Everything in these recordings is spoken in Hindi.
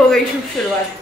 हो गई शुभ शुरुआत।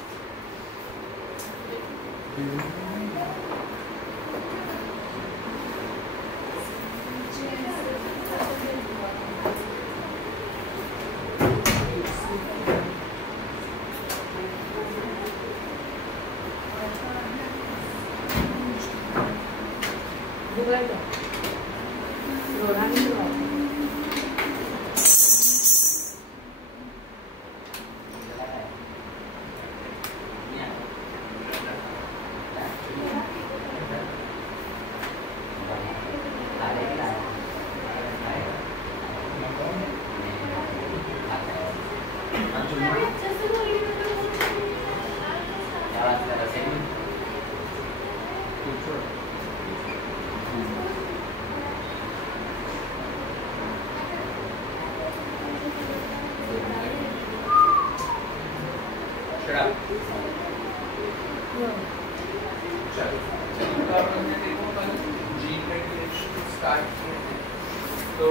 तो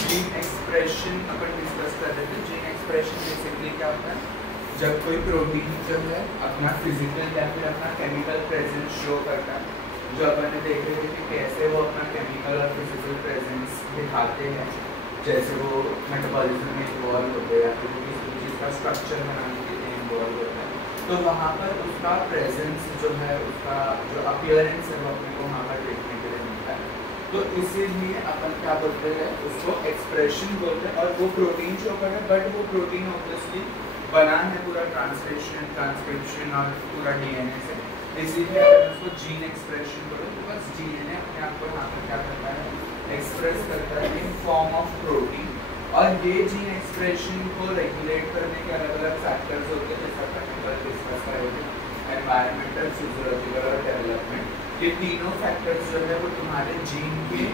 जीन एक्सप्रेशन अपन डिस्कस कर रहे थे। जीन एक्सप्रेशन बेसिकली क्या होता है, जब कोई प्रोटीन जो है अपना फिजिकल या फिर अपना केमिकल प्रेजेंस शो करता है, जो अपन ने देख रहे थे कि कैसे वो अपना केमिकल और फिजिकल प्रेजेंस दिखाते हैं, जैसे वो मेटाबॉलिज्म में इन्वॉल्व होते हैं या फिर किसी चीज़ का स्ट्रक्चर बनाने के लिए इन्वॉल्व होता है, तो वहाँ पर उसका प्रेजेंस जो है, उसका जो अपीयरेंस है वो अपने को वहाँ पर देखने के लिए मिलता है। तो इसीलिए अपन क्या बोलते हैं, उसको एक्सप्रेशन बोलते हैं। और वो प्रोटीन शो कर है, बट वो प्रोटीन ऑब्वियसली बना है पूरा ट्रांसलेशन, ट्रांसक्रिप्शन और पूरा डीएनए से, इसीलिए अपन उसको जीन एक्सप्रेशन बोलते हैं। बस डीएनए अपने आप को यहाँ पर क्या करता है, एक्सप्रेस करता है इन फॉर्म ऑफ प्रोटीन। और ये जीन एक्सप्रेशन को रेगुलेट करने के अलग अलग फैक्टर्स होते हैं, जैसा अपन कल डिस्कस करेंगे, एनवायरमेंटल, फिजियोलॉजिकल और डेवलपमेंट। ये तीनों फैक्टर्स जो है वो तुम्हारे जीन के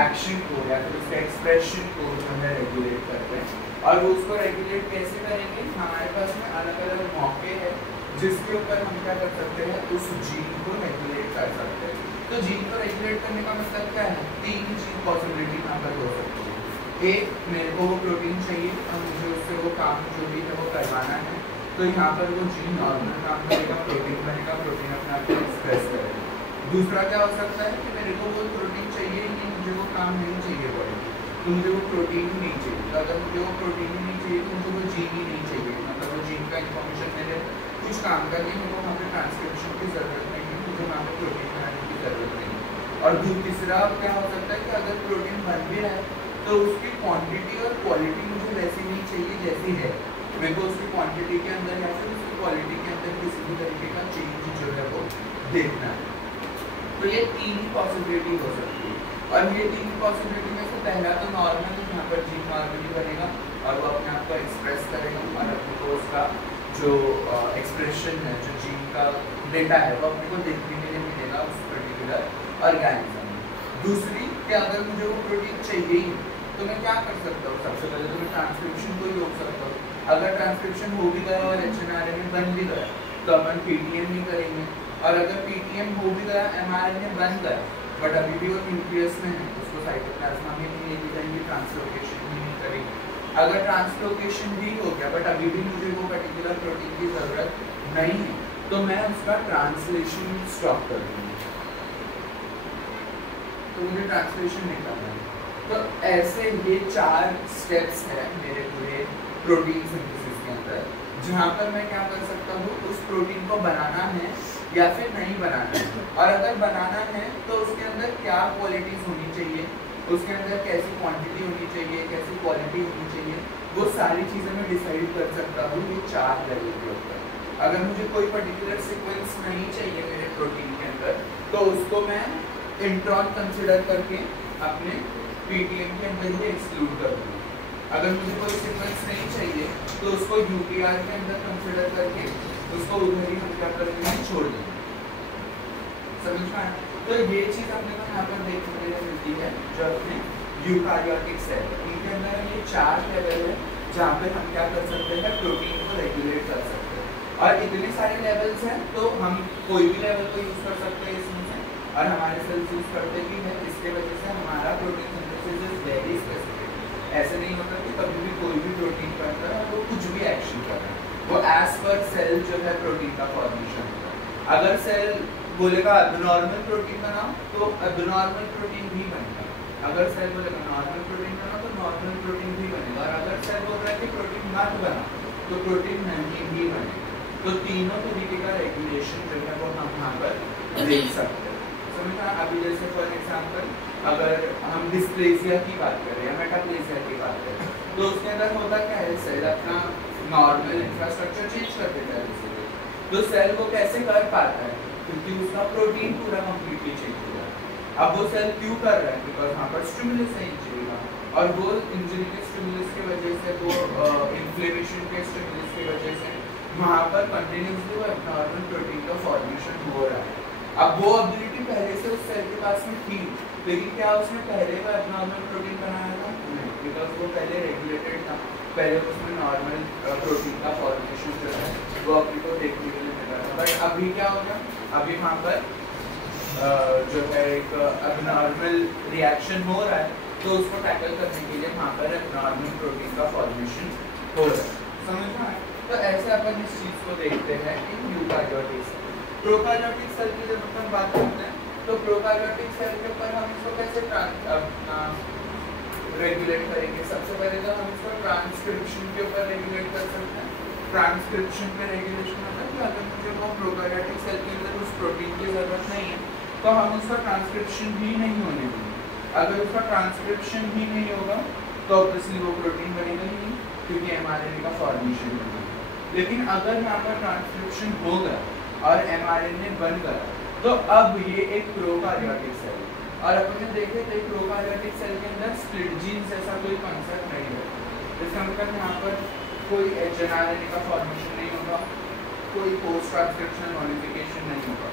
एक्शन को या फिर उसके एक्सप्रेशन को जो है रेगुलेट करते हैं। और वो उसको रेगुलेट कैसे करेंगे, हमारे पास में अलग अलग मौके हैं जिसके ऊपर हम क्या कर सकते हैं, उस जीन को रेगुलेट कर सकते हैं। तो जीन को रेगुलेट करने का मतलब क्या है, तीन चीज पॉसिबिलिटी यहाँ पर हो सकती है। एक, मेरे को वो प्रोटीन चाहिए और मुझे उससे वो काम जो भी है वो करवाना है, तो यहाँ पर वो जीन नॉर्मल काम करेगा, प्रोटीन बनेगा, प्रोटीन अपने आप को एक्सप्रेस करेगा। दूसरा क्या हो सकता है कि मेरे को वो प्रोटीन चाहिए ही नहीं, मुझे वो काम नहीं चाहिए बॉडी, तो मुझे वो प्रोटीन ही नहीं चाहिए। तो अगर मुझे वो प्रोटीन ही नहीं चाहिए तो मुझे वो जीन ही नहीं चाहिए, मतलब वो जीन का इन्फॉर्मेशन मेरे कुछ काम का नहीं, मेरे को वहाँ पर ट्रांसक्रिप्शन की ज़रूरत नहीं है, मुझे वहाँ पर प्रोटीन बनाने की ज़रूरत नहीं है। और तीसरा क्या हो सकता है कि अगर प्रोटीन बन भी रहा है तो उसकी क्वांटिटी और क्वालिटी मुझे वैसी नहीं चाहिए जैसी है, मेरे को उसकी क्वांटिटी के अंदर या फिर उसकी क्वालिटी के अंदर किसी भी तरीके का चेंज जो है वो देखना है। तो ये तीन पॉसिबिलिटी हो सकती है। और ये तीन पॉसिबिलिटी में से पहला तो नॉर्मल, यहाँ पर जीन नॉर्मली बनेगा और वो अपने आप को एक्सप्रेस करेगा और अपने को उसका जो एक्सप्रेशन है, जो जीन का डेटा है, वो अपने को देखने के लिए मिलेगा उस पर्टिकुलर ऑर्गेनिज्म में। दूसरी कि अगर मुझे वो प्रोटीन चाहिए ही तो मैं क्या कर सकता हूँ, सबसे पहले तो मैं ट्रांसक्रिप्शन को ही रोक सकता हूँ। अगर ट्रांसक्रिप्शन हो भी गया और एचएनआरएनए बन भी गया तो अपन पीटीएम नहीं करेंगे, और अगर पीटीएम हो भी गया, एमआरएनए बन गया बट अभी भी वो न्यूक्लियस में है, उसको साइटोप्लाज्मा में नहीं लेके जाएंगे, ट्रांसलोकेशन भी नहीं करेंगे। अगर ट्रांसलोकेशन भी हो गया बट अभी भी मुझे वो पर्टिकुलर प्रोटीन की ज़रूरत नहीं है, तो मैं उसका ट्रांसलेशन स्टॉप कर दूँगी, तो मुझे ट्रांसलेशन नहीं करना है। तो ऐसे ये 4 स्टेप्स हैं मेरे पूरे प्रोटीन सिंथेसिस के अंदर, जहाँ पर मैं क्या कर सकता हूँ, उस प्रोटीन को बनाना है या फिर नहीं बनाना है। और अगर बनाना है तो उसके अंदर क्या क्वालिटीज़ होनी चाहिए, उसके अंदर कैसी क्वांटिटी होनी चाहिए, कैसी क्वालिटी होनी चाहिए, वो सारी चीज़ें मैं डिसाइड कर सकता हूँ ये 4 लेवल के ऊपर। अगर मुझे कोई पर्टिकुलर सीक्वेंस नहीं चाहिए मेरे प्रोटीन के अंदर, तो उसको मैं इंट्रॉन कंसिडर करके अपने पीटीएम के अंदर ही एक्सक्लूड कर दूँगा। अगर मुझे कोई सीक्वेंस नहीं चाहिए तो उसको यूटीआर के अंदर कंसिडर करके उसको उधर ही हम क्या कर देंगे, छोड़ देंगे। समझ में आया? तो ये चीज़ अपने को यहाँ पर देखने के लिए मिलती है जो अपने यूकारियोटिक सेल, इनके अंदर ये 4 लेवल है जहाँ पे हम क्या कर सकते हैं, प्रोटीन को रेगुलेट कर सकते हैं। और इतने सारे लेवल्स हैं तो हम कोई भी लेवल को यूज़ कर सकते हैं इसमें से, और हमारे सेल्स यूज़ करते भी हैं, इसके वजह से हमारा protein synthesis is very specific. ऐसे नहीं होता कि कभी भी कोई भी प्रोटीन बनता है वो कुछ भी एक्शन कर रहा है, वो एज पर सेल जो है प्रोटीन का फॉर्मेशन होगा। अगर सेल बोलेगा एबनॉर्मल प्रोटीन बनाओ तो एबनॉर्मल प्रोटीन भी बनेगा, अगर सेल बोलेगा नॉर्मल प्रोटीन बनाओ तो नॉर्मल प्रोटीन भी बनेगा, और अगर सेल बोल रहा है कि प्रोटीन मत बनाओ तो प्रोटीन नहीं भी बनेगा। तो तीनों तरीके का रेगुलेशन जो है वो हम यहाँ पर देख सकते हैं। समझना? अभी जैसे फॉर एग्जाम्पल अगर हम डिस्प्लेसिया की बात करें या मेटाप्लेसिया की बात करें तो उसके अंदर होता क्या है, सेल अपना नॉर्मल इंफ्रास्ट्रक्चर चेंज कर देता है। तो सेल को कैसे कर पाता है, क्योंकि उसका प्रोटीन पूरा कंप्लीटली चेंज हो रहा है। अब वो सेल क्यों कर रहा है, बिकॉज वहाँ पर स्टिमुलस है इंजरी का, और वो इंजरी के स्टिमुलस की वजह से, वो इन्फ्लेमेशन के स्टिमुलस की वजह से वहाँ पर कंटिन्यूसली वो एब्नॉर्मल प्रोटीन का फॉर्मेशन हो रहा है। अब वो एबिलिटी पहले से उस सेल के पास में थी, लेकिन क्या उसने पहले का एब्नॉर्मल प्रोटीन बनाया था? नहीं, बिकॉज वो पहले रेगुलेटेड था, पहले उसमें नॉर्मल प्रोटीन का फॉर्मेशन जो है वो अपने को देखने के लिए मिल रहा था। बट अभी क्या होगा, अभी वहाँ पर जो है एक एब्नॉर्मल रिएक्शन हो रहा है, तो उसको टैकल करने के लिए वहाँ पर एब्नॉर्मल प्रोटीन का फॉर्मेशन हो रहा है। समझ में आया? तो ऐसे अपन इस चीज़ को देखते हैं इन यूकारियोटिक सेल। प्रोकारियोटिक सेल की जब अपन बात करते हैं तो प्रोकारियोटिक सेल के ऊपर हम इसको कैसे रेगुलेट करेंगे? सबसे पहले तो हम इसको ट्रांसक्रिप्शन के ऊपर रेगुलेट कर सकते हैं। ट्रांसक्रिप्शन में रेगुलेशन होता है कि अगर मुझे वो प्रोकारियोटिक सेल के अंदर उस प्रोटीन की जरूरत नहीं है तो हम उसका ट्रांसक्रिप्शन भी नहीं होने देंगे। अगर उसका ट्रांसक्रिप्शन ही नहीं होगा तो ऑब्वियसली वो प्रोटीन बनेगा ही नहीं, क्योंकि एमआरएनए का फॉर्मेशन होगा। लेकिन अगर यहाँ पर ट्रांसक्रिप्शन हो गया और एमआरएनए बन गया तो अब ये एक प्रोकारियोटिक सेल, और अपन ने देखे तो प्रोकारियोटिक सेल के अंदर स्प्लिट जीन जैसा कोई कंसेप्ट नहीं है। इसका मतलब यहाँ पर कोई एचएनआरएनए का फॉर्मेशन नहीं होगा, कोई पोस्ट ट्रांसक्रिप्शनल मॉडिफिकेशन नहीं होगा।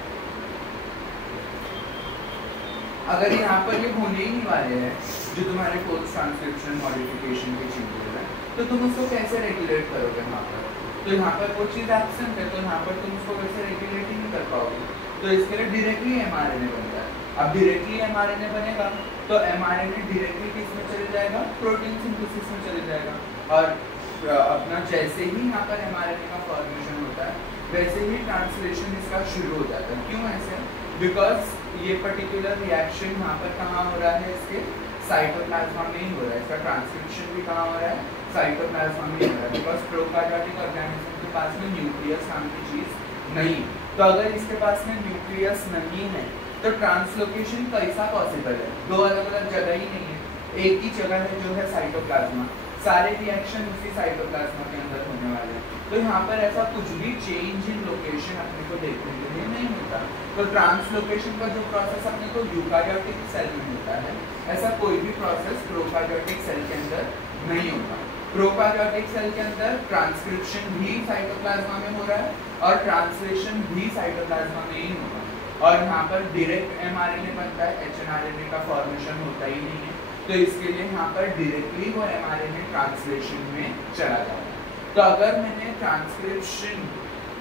अगर यहाँ पर ये होने ही नहीं वाले हैं जो तुम्हारे पोस्ट ट्रांसक्रिप्शनल मॉडिफिकेशन के चेंजेस हैं, तो तुम उसको कैसे रेगुलेट करोगे? यहाँ पर तो यहाँ पर वो चीज़ एब्सेंट है, तो यहाँ पर तुम उसको कैसे रेगुलेट ही नहीं कर पाओगे। तो इसके लिए डायरेक्टली एमआरएनए बनता है। अब डायरेक्टली एमआरएनए बनेगा तो एमआरएनए डायरेक्टली किस में चले जाएगा? प्रोटीन सिंथेसिस में चले जाएगा। और अपना जैसे ही यहाँ पर एमआरएनए का फॉर्मेशन होता है वैसे ही ट्रांसलेशन इसका शुरू हो जाता है। क्यों ऐसे? बिकॉज ये पर्टिकुलर रिएक्शन यहाँ पर कहाँ हो रहा है? इसके साइटोप्लाज्मा में ही हो रहा है। इसका ट्रांसक्रिप्शन भी कहाँ हो रहा है? साइटोप्लाज्मा में ही हो रहा है। बिकॉज प्रोकार्योटिक ऑर्गेनिज्म के पास में न्यूक्लियस नाम की चीज नहीं। तो अगर इसके पास में न्यूक्लियस नहीं है तो ट्रांसलोकेशन कैसा पॉसिबल है? दो अलग अलग जगह ही नहीं है, एक ही जगह है जो है साइटोप्लाज्मा। सारे रिएक्शन उसी साइटोप्लाज्मा के अंदर होने वाले हैं। तो यहाँ पर ऐसा कुछ भी चेंज इन लोकेशन अपने को देखने के लिए नहीं मिलता। तो ट्रांसलोकेशन का जो प्रोसेस अपने को यूकारियोटिक सेल में होता है, ऐसा कोई भी प्रोसेस प्रोकारियोटिक सेल के अंदर नहीं होता। प्रोकारियोटिक सेल के अंदर ट्रांसक्रिप्शन भी साइटोप्लाज्मा में हो रहा है और ट्रांसलेशन भी साइटोप्लाज्मा में ही होगा, और यहाँ पर डायरेक्ट एमआरएनए बनता है, एचएनआरएनए का फॉर्मेशन होता ही नहीं है। तो इसके लिए यहाँ पर डायरेक्टली वो एमआरएनए ट्रांसलेशन में चला जाता है। तो अगर मैंने ट्रांसक्रिप्शन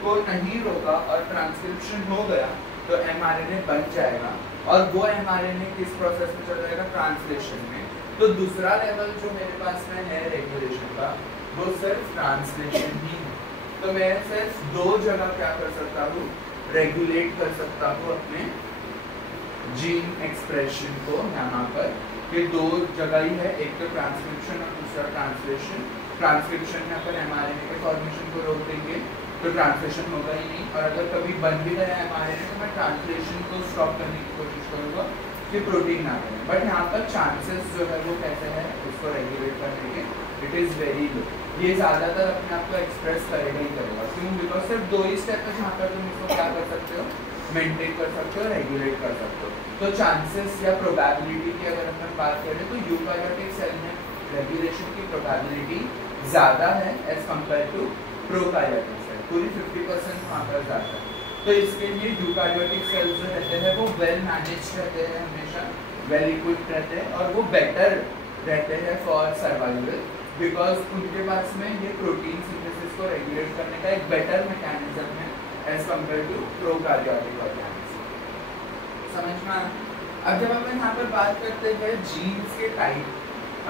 को नहीं रोका और ट्रांसक्रिप्शन हो गया तो एमआरएनए बन जाएगा, और वो एमआरएनए किस प्रोसेस में चला जाएगा? ट्रांसलेशन में। तो दूसरा लेवल जो मेरे पास में है रेगुलेशन का, वो सिर्फ ट्रांसलेशन ही है। तो मैं सिर्फ दो जगह क्या कर सकता हूँ? रेगुलेट कर सकता हूँ अपने जीन एक्सप्रेशन को। यहाँ पर ये दो जगह ही है, एक तो ट्रांसक्रिप्शन और दूसरा ट्रांसलेशन। ट्रांसक्रिप्शन में अपन एमआरएनए के फॉर्मेशन को रोक देंगे तो ट्रांसलेशन होगा ही नहीं, और अगर कभी बन भी गया एमआरएनए तो मैं ट्रांसलेशन को स्टॉप करने की कोशिश करूँगा कि प्रोटीन ना बने। बट यहाँ पर चांसेस जो है वो कैसे है उसको रेगुलेट करने के, इट इज़ वेरी लो। ये ज़्यादातर अपने आप को एक्सप्रेस करेगा ही करेगा। क्यों? बिकॉज सिर्फ दो ही स्टेप है जहाँ पर तुम इसको क्या कर सकते हो? मेंटेन कर सकते हो, रेगुलेट कर सकते हो। तो चांसेस या प्रोबेबिलिटी की अगर अपन बात करें तो यूकारियोटिक सेल में रेगुलेशन की प्रोबेबिलिटी ज़्यादा है एज कम्पेयर टू प्रोकारियोटिक सेल, पूरी 50% वहाँ पर ज़्यादा है। तो इसके लिए यूकारियोटिक सेल्स जो रहते हैं वो वेल मैनेज रहते हैं, हमेशा वेल इक्विप्ड रहते हैं, और वो बेटर रहते हैं फॉर सर्वाइवल, बिकॉज उनके पास में ये प्रोटीन सिंथेसिस को रेगुलेट करने का एक बेटर मैकेनिज्म है एज कम्पेयर टू प्रोकारियोटिक ऑर्गेनिज्म। समझ में आया? अब जब अपन यहाँ पर बात करते हैं जीन्स के टाइप,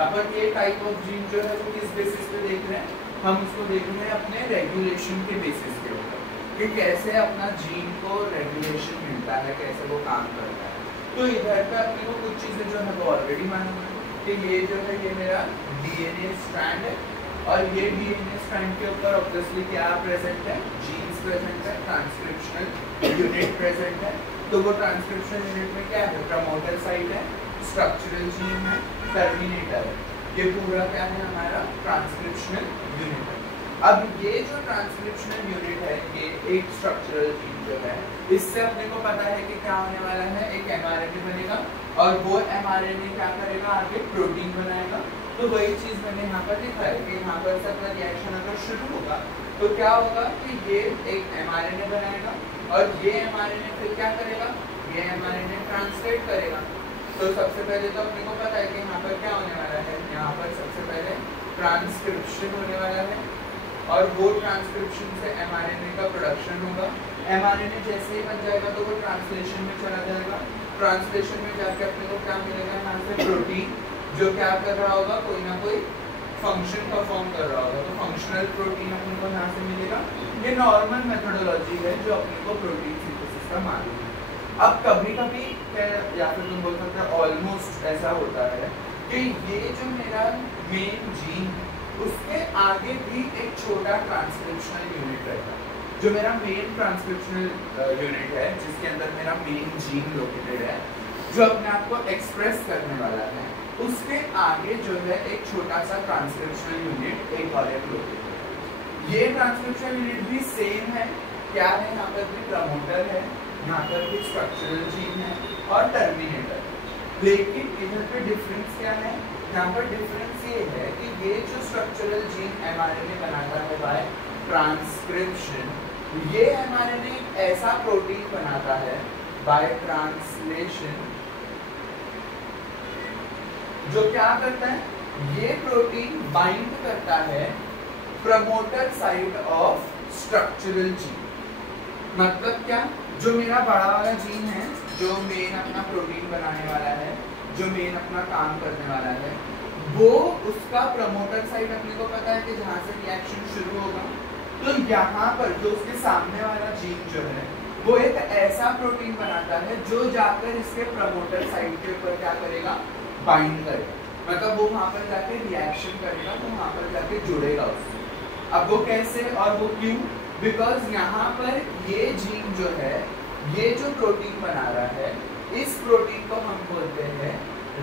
अपन ये टाइप ऑफ जीन जो है वो किस बेसिस पे देख रहे हैं? हम उसको देखेंगे अपने रेगुलेशन के बेसिस के ऊपर कि कैसे अपना जीन को रेगुलेशन मिलता है, कैसे वो काम करता है। तो इधर पे अपने को कुछ चीज़ें जो है वो ऑलरेडी मालूम है कि ये जो है ये मेरा डीएनए स्ट्रैंड है और ये डीएनए स्ट्रैंड के ऊपर ऑब्वियसली क्या प्रेजेंट है, जीन्स प्रेजेंट है, ट्रांसक्रिप्शनल यूनिट प्रेजेंट है। तो वो ट्रांसक्रिप्शनल यूनिट में क्या है, प्रमोटर साइट है, स्ट्रक्चरल जीन है, टर्मिनेटर है। ये पूरा क्या है हमारा ट्रांसक्रिप्शनल यूनिट है। अब ये जो ट्रांसक्रिप्शनल यूनिट है ये एक स्ट्रक्चरल जीन जो है, इससे अपने को पता है कि क्या होने वाला है, एक एमआरएनए बनेगा और वो एमआरएनए क्या करेगा, आगे प्रोटीन बनाएगा। तो वही चीज मैंने यहाँ पर लिखा है कि यहाँ पर से अपना रिएक्शन अगर शुरू होगा तो क्या होगा कि ये एक एमआरएनए बनाएगा और ये एमआरएनए फिर क्या करेगा, ये एमआरएनए ट्रांसलेट करेगा। तो सबसे पहले तो अपने को पता है कि यहाँ पर क्या होने वाला है, यहाँ पर सबसे पहले ट्रांसक्रिप्शन होने वाला है और वो ट्रांसक्रिप्शन से एमआरएनए का प्रोडक्शन होगा। एमआरएनए जैसे ही बन जाएगा तो वो ट्रांसलेशन में चला जाएगा। ट्रांसलेशन में जाके अपने को क्या मिलेगा, यहाँ से प्रोटीन जो क्या कर रहा होगा, कोई ना कोई फंक्शन परफॉर्म कर रहा होगा। तो फंक्शनल प्रोटीन अपने को यहाँ से मिलेगा। ये नॉर्मल मेथोडोलॉजी है जो अपने को प्रोटीन सिंथेसिस का मालूम है। अब कभी कभी या फिर तुम बोल सकते हो ऑलमोस्ट ऐसा होता है कि ये जो मेरा मेन जीन उसके आगे भी एक छोटा ट्रांसक्रिप्शनल यूनिट रहता है। जो मेरा मेन ट्रांसक्रिप्शनल यूनिट है जिसके अंदर मेरा मेन जीन लोकेटेड है, जो अपने आप को एक्सप्रेस करने वाला है, उसके आगे जो है एक छोटा सा ट्रांसक्रिप्शनल यूनिट एक और एक लोकेटेड है। ये ट्रांसक्रिप्शनल यूनिट भी सेम है, क्या है, यहाँ पर भी प्रमोटर है, यहाँ पर भी स्ट्रक्चरल जीन है और टर्मिनेटर। लेकिन इधर पे डिफरेंस क्या है, यहाँ पर डिफरेंस ये है कि ये जो स्ट्रक्चरल जीन एमआरएनए बनाता है बाय ट्रांसक्रिप्शन, ये एमआरएनए ऐसा प्रोटीन बनाता है बाय ट्रांसलेशन जो क्या करता है, ये प्रोटीन बाइंड करता है promoter site of structural gene. मतलब क्या, जो मेरा बड़ा वाला जीन है जो मेन अपना प्रोटीन बनाने वाला है, जो मेन अपना काम करने वाला है, वो उसका प्रमोटर साइट अपने को पता है कि जहाँ से रिएक्शन शुरू होगा। तो यहाँ पर जो उसके सामने वाला जीन जो है वो एक ऐसा प्रोटीन बनाता है जो जाकर इसके प्रमोटर साइट के ऊपर क्या करेगा, बाइंड करेगा। मतलब वो वहाँ पर जाके रिएक्शन करेगा, तो वहाँ पर जाके जुड़ेगा उससे। अब वो कैसे और वो क्यों, बिकॉज यहाँ पर ये जीन जो है, ये जो प्रोटीन बना रहा है, इस प्रोटीन को हम बोलते हैं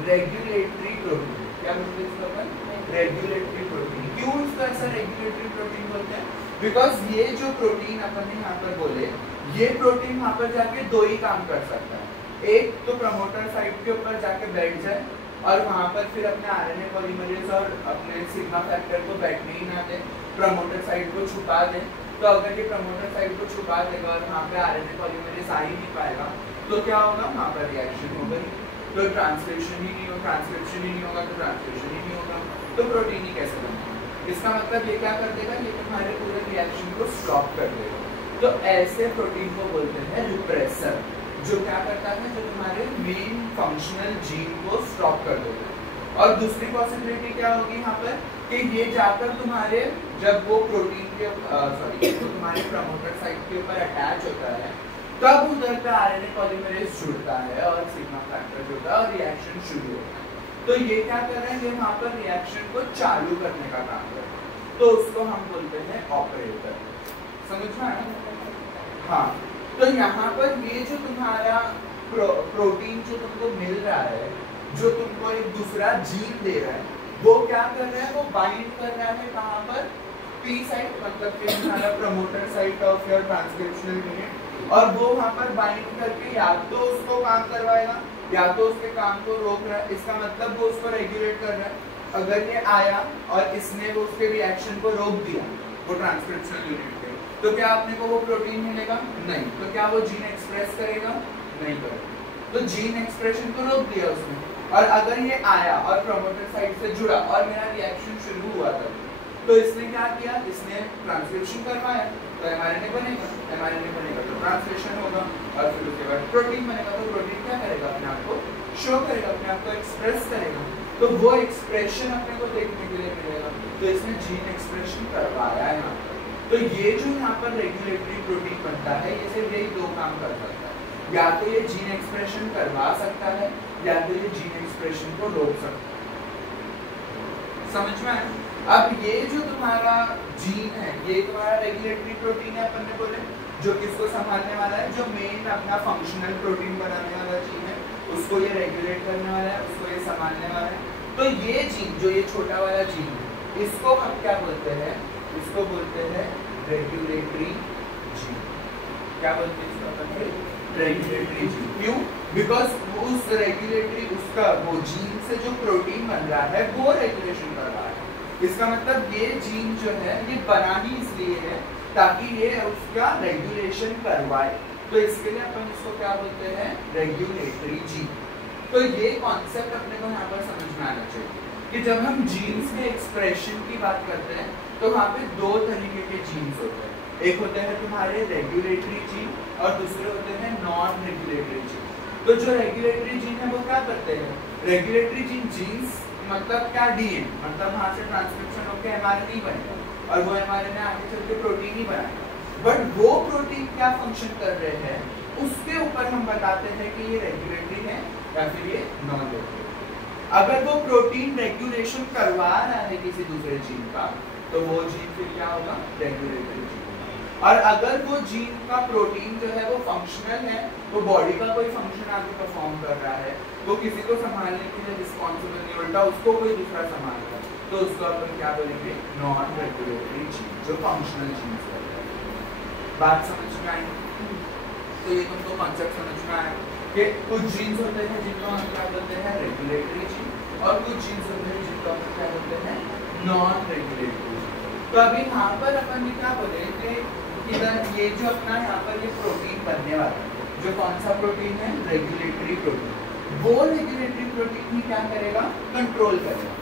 रेगुलेटरी प्रोटीन। क्या बोलते हैं इसको अपन, रेगुलेटरी प्रोटीन। क्यों इसको ऐसा रेगुलेटरी प्रोटीन बोलते हैं, बिकॉज ये जो प्रोटीन अपन ने यहाँ पर बोले, ये प्रोटीन वहाँ पर जाके दो ही काम कर सकता है। एक तो प्रमोटर साइट के ऊपर जाके बैठ जाए और वहाँ पर फिर अपने आरएनए पॉलीमरेज और अपने सिग्मा फैक्टर को बैठने ही ना दे, प्रमोटर साइट को छुपा दे। तो अगर ये प्रमोटर साइट को छुपा देगा और वहाँ पे आरएनए पॉलीमरेज आ ही नहीं पाएगा तो क्या होगा, वहाँ पर रिएक्शन होगा ही, तो ट्रांसलेशन ही नहीं होगा, ट्रांसक्रिप्शन ही नहीं होगा, तो ट्रांसलेशन ही नहीं होगा, तो प्रोटीन ही कैसे बनेगा। इसका मतलब ये क्या कर देगा, ये तुम्हारे पूरे रिएक्शन को स्टॉप कर देगा। तो ऐसे प्रोटीन को बोलते हैं रिप्रेसर, जो क्या करता है, जो तुम्हारे मेन फंक्शनल जीन को स्टॉप कर देगा। और दूसरी पॉसिबिलिटी क्या होगी यहाँ पर कि ये जाकर तुम्हारे, जब वो प्रोटीन के तो तुम्हारे प्रमोटर साइट के ऊपर अटैच होता है, तब उधर का आरएनए पॉलीमरेज जुड़ता है और सिग्मा फैक्टर जुड़ता है और रिएक्शन शुरू होता है। तो ये क्या कर रहे हैं, ये वहाँ पर रिएक्शन को चालू करने का काम कर रहे हैं, तो उसको हम बोलते हैं ऑपरेटर। समझ में आया? हाँ, तो यहाँ पर ये जो तुम्हारा प्रोटीन जो तुमको मिल रहा है, जो तुमको एक दूसरा जीन दे रहा है, वो क्या कर रहा है, वो बाइंड कर रहा है कहाँ पर, पी साइट, मतलब कि तुम्हारा promoter site of your transcriptional unit, और वो वहाँ पर बाइंड करके या तो उसको काम करवाएगा या तो उसके काम को रोक रहा है। इसका मतलब वो उसको रेगुलेट कर रहा है। अगर ये आया और इसने वो उसके रिएक्शन को रोक दिया वो ट्रांसक्रिप्शनल यूनिट पे, तो क्या अपने को वो प्रोटीन मिलेगा? नहीं। तो क्या वो जीन एक्सप्रेस करेगा? नहीं करेगा। तो जीन एक्सप्रेशन को रोक दिया उसने। और अगर ये आया और प्रमोटर साइट से जुड़ा और मेरा रिएक्शन शुरू हुआ था, तो इसने क्या किया, इसने ट्रांसक्रिप्शन करवाया तो mRNA बनेगा, mRNA बनेगा तो ट्रांसलेशन होगा और फिर उसके बाद प्रोटीन बनेगा तो प्रोटीन क्या करेगा, अपने आप को शो करेगा, अपने आप को एक्सप्रेस करेगा, तो वो एक्सप्रेशन अपने को देखने के लिए मिलेगा। तो इसने जीन एक्सप्रेशन करवाया है यहाँ पर। तो ये जो यहाँ पर रेगुलेटरी प्रोटीन बनता है ये सिर्फ यही दो काम कर सकता है, या तो ये जीन एक्सप्रेशन करवा सकता है या तो ये जीन एक्सप्रेशन को रोक सकता है। समझ में आया? अब ये जो तुम्हारा जीन है ये तुम्हारा रेगुलेटरी प्रोटीन है, अपन ने बोले जो किसको संभालने वाला है, जो मेन अपना फंक्शनल प्रोटीन बनाने वाला जीन है उसको ये रेगुलेट करने वाला है, उसको ये संभालने वाला है। तो ये जीन जो ये छोटा वाला जीन है इसको हम क्या बोलते हैं, इसको बोलते हैं रेगुलेटरी जीन। क्या बोलते हैं इसको अपन, रेगुलेटरी जीन। क्यों? बिकॉज उस रेगुलेटरी उसका वो जीन से जो प्रोटीन बन रहा है वो रेगुलेशन कर रहा है। इसका मतलब ये जीन जो है ये बना ही इसलिए है ताकि ये उसका रेगुलेशन करवाए, तो इसके लिए अपन इसको क्या बोलते हैं, रेगुलेटरी जीन। तो ये कॉन्सेप्ट अपने को यहाँ पर समझ में आना चाहिए कि जब हम जीन्स के एक्सप्रेशन की बात करते हैं तो वहाँ पे दो तरीके के जीन्स होते हैं, एक होते हैं तुम्हारे रेगुलेटरी जीन और दूसरे होते हैं नॉन रेगुलेटरी जीन। तो जो रेगुलेटरी जीन है वो क्या करते हैं, रेगुलेटरी जीन जीन्स मतलब क्या, डीएन मतलब वहाँ से ट्रांसक्रिप्शन होकर mRNA बनेगा और वो mRNA आगे चल के प्रोटीन ही बनाएगा। बट वो प्रोटीन क्या फंक्शन कर रहे हैं उसके ऊपर हम बताते हैं कि ये रेगुलेटरी है या फिर ये नॉन रेगुलेटरी। अगर वो प्रोटीन रेगुलेशन करवा रहा है किसी दूसरे जीन का तो वो जीन फिर क्या होगा, रेगुलेटरी जीन। और अगर वो जीन का प्रोटीन जो है वो फंक्शनल है, वो बॉडी का कोई फंक्शन आगे परफॉर्म कर रहा है, तो किसी को संभालने के लिए रिस्पॉन्सिबल नहीं, उल्टा उसको कोई दूसरा संभाल रहा है, तो उसको अपन क्या बोलेंगे, नॉन रेगुलेटरी जीन, जो फंक्शनल जीन है। बात समझ में आई? तो ये तुमको कॉन्सेप्ट समझ में आया कि कुछ जीन्स होते हैं जिनको हम क्या बोलते हैं, रेगुलेटरी जीन, और कुछ जीन्स होते हैं जिनको हम क्या बोलते हैं, नॉन रेगुलेटरी जीन। तो अभी यहाँ पर अपन क्या बोले कि इधर ये जो अपना यहाँ पर ये प्रोटीन बनने वाला है, जो कौन सा प्रोटीन है, रेगुलेटरी प्रोटीन, वो रेगुलेटरी प्रोटीन ही क्या करेगा, कंट्रोल करेगा।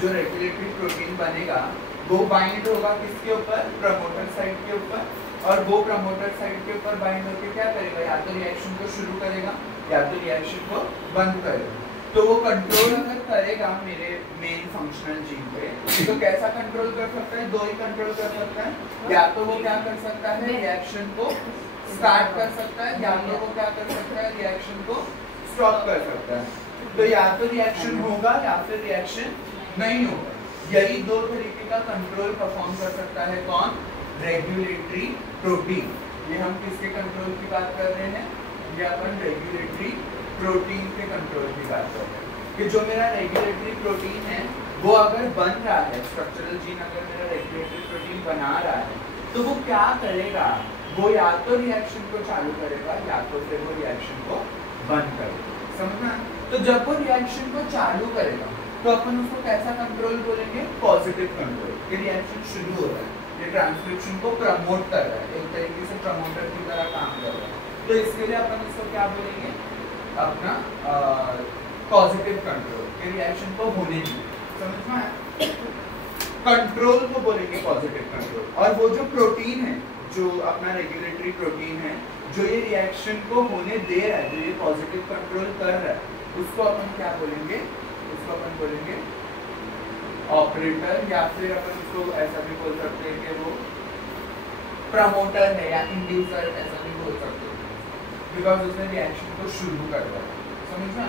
जो रेगुलेटरी प्रोटीन बनेगा वो बाइंड होगा किसके ऊपर, प्रमोटर साइट के ऊपर, और वो प्रमोटर साइट के ऊपर बाइंड होकर क्या करेगा, या तो रिएक्शन को शुरू करेगा या तो रिएक्शन को बंद करेगा। तो वो कंट्रोल अगर करेगा मेरे मेन फंक्शनल जीन पे, तो कैसा कंट्रोल कर सकता है, दो ही कंट्रोल कर सकता है, या तो वो क्या कर सकता है, रिएक्शन को स्टार्ट कर सकता है, या तो वो क्या कर सकता है, रिएक्शन को स्टॉप कर सकता है। तो या तो रिएक्शन होगा या फिर रिएक्शन नहीं होगा। यही दो तरीके का कंट्रोल परफॉर्म कर सकता है कौन, रेगुलेटरी प्रोटीन। ये हम किसके कंट्रोल की बात कर रहे हैं, ये अपन रेगुलेटरी प्रोटीन के कंट्रोल की बात कर रहे हैं कि जो मेरा रेगुलेटरी प्रोटीन है वो अगर बन रहा है, स्ट्रक्चरल जीन अगर मेरा रेगुलेटरी प्रोटीन बना रहा है तो वो क्या करेगा, वो या तो रिएक्शन को चालू करेगा या तो फिर वो रिएक्शन को बंद करेगा। समझना? तो जब वो रिएक्शन को चालू करेगा तो अपन उसको कैसा कंट्रोल बोलेंगे, पॉजिटिव कंट्रोल। कि रिएक्शन शुरू हो रहा है, ये ट्रांसक्रिप्शन को प्रमोट कर रहा है, एक तरीके से प्रमोटर की तरह काम कर रहा है, तो इसके लिए अपन इसको क्या बोलेंगे, अपना पॉजिटिव कंट्रोल, कि रिएक्शन को होने दी। समझ में आया? कंट्रोल को बोलेंगे पॉजिटिव कंट्रोल। और वो जो प्रोटीन है, जो अपना रेगुलेटरी प्रोटीन है, जो ये रिएक्शन को होने दे रहा है, जो ये पॉजिटिव कंट्रोल कर रहा है, उसको अपन क्या बोलेंगे, उसको अपन बोलेंगे ऑपरेटर, या फिर अपन उसको ऐसा भी बोल सकते हैं कि वो प्रमोटर है या इंड्यूसर, ऐसा भी बोल सकते हैं, बिकॉज उसने रिएक्शन को शुरू कर दिया। समझना?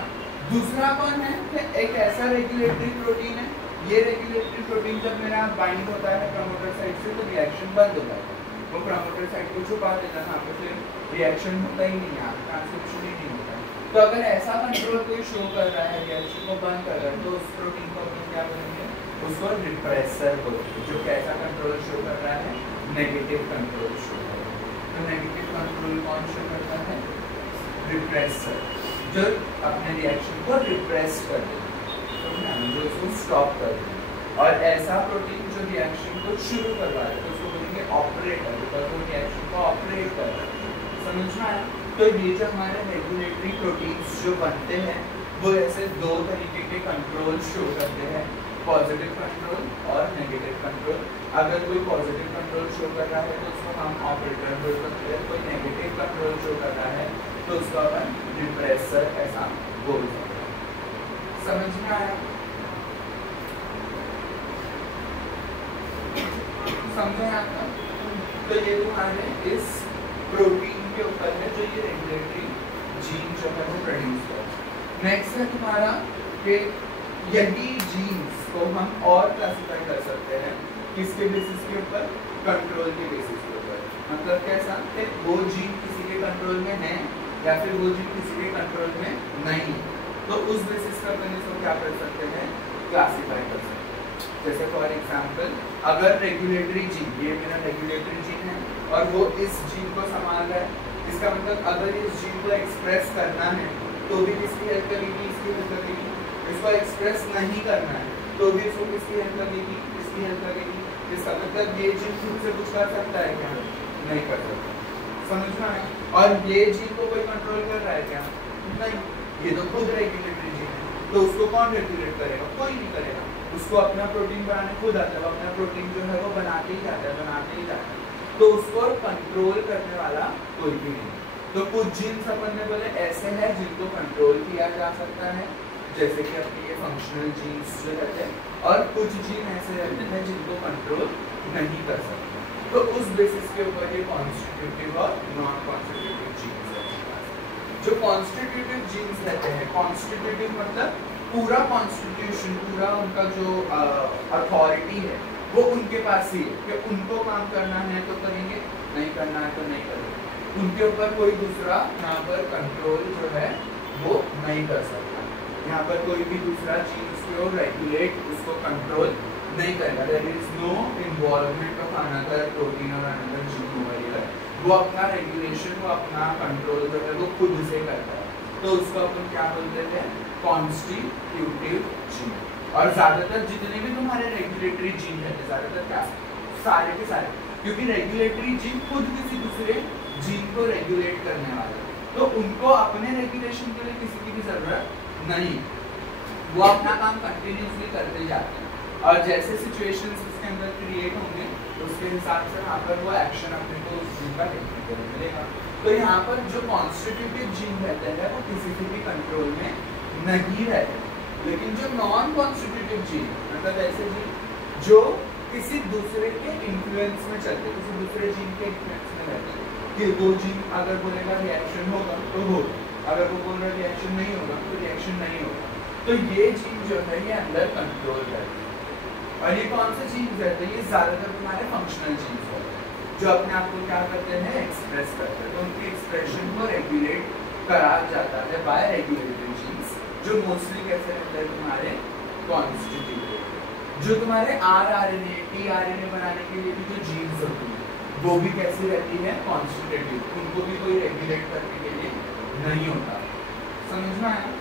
दूसरा कौन है कि एक ऐसा रेगुलेटरी प्रोटीन है, ये रेगुलेटरी प्रोटीन जब मेरा बाइंड होता है प्रमोटर साइड से तो रिएक्शन बंद हो जाता है, वो प्रमोटर साइड को छुपा देता है, यहाँ पे फिर रिएक्शन होता ही नहीं है, ट्रांसक्रिप्शन ही नहीं होता है। तो अगर ऐसा कंट्रोल कोई शो कर रहा है, रिएक्शन को बंद कर रहा है, तो उस प्रोटीन को अपन क्या बोलेंगे, उसको रिप्रेसर बोलेंगे। जो कैसा कंट्रोल शो कर रहा है, नेगेटिव कंट्रोल शो कर रहा है। तो नेगेटिव कंट्रोल कौन शो करता है, रिप्रेसर, जो अपने रिएक्शन को रिप्रेस कर देगा, जो उसको स्टॉप कर देगा। और ऐसा प्रोटीन जो रिएक्शन को शुरू करवा रहा है तो उसको बोलेंगे ऑपरेटर, बिकॉज वो रिएक्शन को ऑपरेट कर रहा है। समझना है? तो ये जो हमारे रेगुलेटरी प्रोटीन्स जो बनते हैं वो ऐसे दो तरीके के कंट्रोल शो करते हैं। पॉजिटिव कंट्रोल और नेगेटिव कंट्रोल। अगर कोई पॉजिटिव कंट्रोल शो कर रहा है तो उसको हम ऑपरेटर बोल सकते हैं, कोई नेगेटिव कंट्रोल शो कर रहा है तो उसको अपन रिप्रेसर ऐसा बोल सकते हैं। समझ में आया? समझे आता? तो ये तुम्हारे इस प्रोटीन के ऊपर है जो ये रेगुलेटरी जीन जो है वो प्रोड्यूस करे। नेक्स्ट है तुम्हारा कि यदि जीन्स को हम और क्लासिफाई कर सकते हैं किसके बेसिस के ऊपर? कंट्रोल के बेसिस के ऊपर। मतलब कैसा कि वो जीन किसी के कंट्रोल में है या फिर वो जीन किसी के कंट्रोल में नहीं, तो उस बेसिस पर अपन इसको क्या कर सकते हैं? क्लासिफाई कर सकते हैं। जैसे फॉर एग्जांपल अगर रेगुलेटरी जीन, ये मेरा रेगुलेटरी जीन है और वो इस जीन को संभाल रहा है, इसका मतलब अगर इस जीन को एक्सप्रेस करना है तो भी किसकी हेल्प करेगी? इसकी हेल्प करेगी। इसको एक्सप्रेस नहीं करना है तो भी इसको किसकी हेल्प लगेगी? इसकी हेल्प लगेगी। इसका मतलब ये जीन खुद से कुछ कर सकता है क्या? नहीं कर सकता। समझ में आया? और ये जीन को कोई कंट्रोल कर रहा है क्या? नहीं, ये तो खुद रेगुलेटरी जीन है, तो उसको कौन रेगुलेट करेगा? कोई नहीं करेगा। उसको अपना प्रोटीन बनाने खुद आता है, अपना प्रोटीन जो है वो बनाते ही जाता है, बनाते ही जाता है, तो उसको कंट्रोल करने वाला कोई भी नहीं। तो कुछ जीन्स अपन ने बोले ऐसे हैं जिनको कंट्रोल किया जा सकता है, जैसे कि अपने ये फंक्शनल जीन्स जो रहते हैं, और कुछ जीन ऐसे रहते हैं जिनको कंट्रोल नहीं कर सकते। तो उस बेसिस के ऊपर ये कॉन्स्टिट्यूटिव और नॉन कॉन्स्टिट्यूटिव जीन्स रहते हैं। जो कॉन्स्टिट्यूटिव जीन्स रहते हैं, कॉन्स्टिट्यूटिव मतलब पूरा कॉन्स्टिट्यूशन, पूरा उनका जो अथॉरिटी है वो उनके पास ही है कि उनको काम करना है तो करेंगे, नहीं करना है तो नहीं करेंगे। उनके ऊपर कोई दूसरा यहाँ पर कंट्रोल जो है वो नहीं कर सकता। यहाँ पर कोई भी दूसरा चीज उसको रेगुलेट, उसको कंट्रोल नहीं करेगा। There is no involvement of another protein और अनदर जीन ओवर हियर। वो अपना रेगुलेशन, वो अपना कंट्रोल जो है वो खुद से करता है, तो उसको अपन क्या बोलते हैं? Constitutive gene. और ज्यादातर जितने भी तुम्हारे रेगुलेटरी जीन रहते हैं, ज्यादातर क्या सारे के सारे, क्योंकि रेगुलेटरी जीन खुद किसी दूसरे जीन को रेगुलेट करने वाले, तो उनको अपने रेगुलेशन के लिए किसी की भी जरूरत नहीं, वो अपना काम कंटिन्यूसली करते जाते हैं। और जैसे सिचुएशंस उसके अंदर क्रिएट होंगे उसके हिसाब से वहाँ पर वो एक्शन अपने को उस जीन का देखने को मिलेगा। तो यहाँ पर जो कॉन्स्टिट्यूटिव जीन रहते हैं वो किसी के भी कंट्रोल में नहीं रहते, लेकिन जो नॉन कॉन्स्टिट्यूटिव जीन मतलब ऐसे जीन जो किसी दूसरे के इन्फ्लुएंस में चलते, किसी दूसरे जीन के इन्फ्लुएंस में रहते हैं, कि वो जीन अगर बोलेगा रिएक्शन होगा तो होगा, अगर वो बोल रहा रिएक्शन नहीं होगा तो रिएक्शन नहीं होगा, तो ये जीन जो है ये अंदर कंट्रोल रहती है। और ये कौन से जीन रहते हैं? ये ज्यादातर तुम्हारे फंक्शनल जीन होते हैं जो अपने आप को क्या करते हैं? एक्सप्रेस करते हैं, तो उनके एक्सप्रेशन को रेगुलेट करा जाता है बाय रेगुलेटरी जीन्स, जो मोस्टली कैसे रहते हैं? तुम्हारे कॉन्स्टिट्यूटिव। जो तुम्हारे आरआरएनए, टीआरएनए बनाने के लिए भी जो जीन्स होती है वो भी कैसी रहती है? कॉन्स्टिट्यूटिव। उनको भी कोई रेगुलेट करने के लिए नहीं होता। समझ में आया?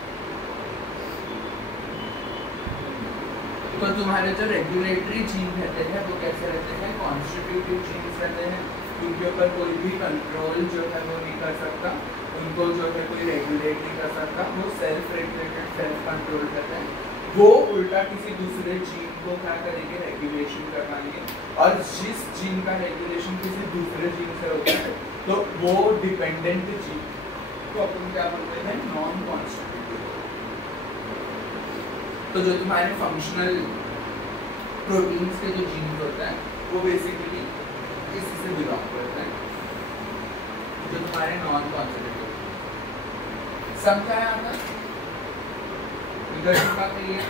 तो तुम्हारे जो रेगुलेटरी जीन रहते हैं वो कैसे रहते हैं? कॉन्स्टिट्यूटिव जीन्स रहते हैं, उनके ऊपर कोई भी कंट्रोल जो है वो नहीं कर सकता, उनको जो है कोई रेगुलेट नहीं कर सकता, वो सेल्फ रेगुलेटेड, सेल्फ कंट्रोल करते हैं। वो उल्टा किसी दूसरे जीन को क्या करेंगे? रेगुलेशन करवाएंगे, और जिस जीन का रेगुलेशन किसी दूसरे जीन से होता है तो वो डिपेंडेंट जीन को अपन क्या बोलते हैं? Non constitutive. तो जो तुम्हारे फंक्शनल प्रोटीन्स के जो जीन्स होता है वो बेसिकली इसी से बिलोंग करते हैं, जो तुम्हारे नॉन कॉन्स्टिट्यूटिव। समझा आता इधर का क्लियर?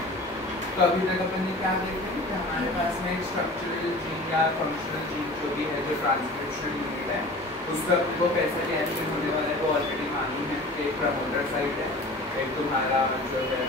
तो अभी तक अपन ने क्या देखा कि हमारे पास में एक स्ट्रक्चरल जीन या फंक्शनल जीन जो भी है, जो ट्रांसक्रिप्शन यूनिट है, उसका वो कैसे रिएक्शन होने वाला है वो ऑलरेडी मालूम है। एक प्रमोटर साइट है, एक तुम्हारा जो है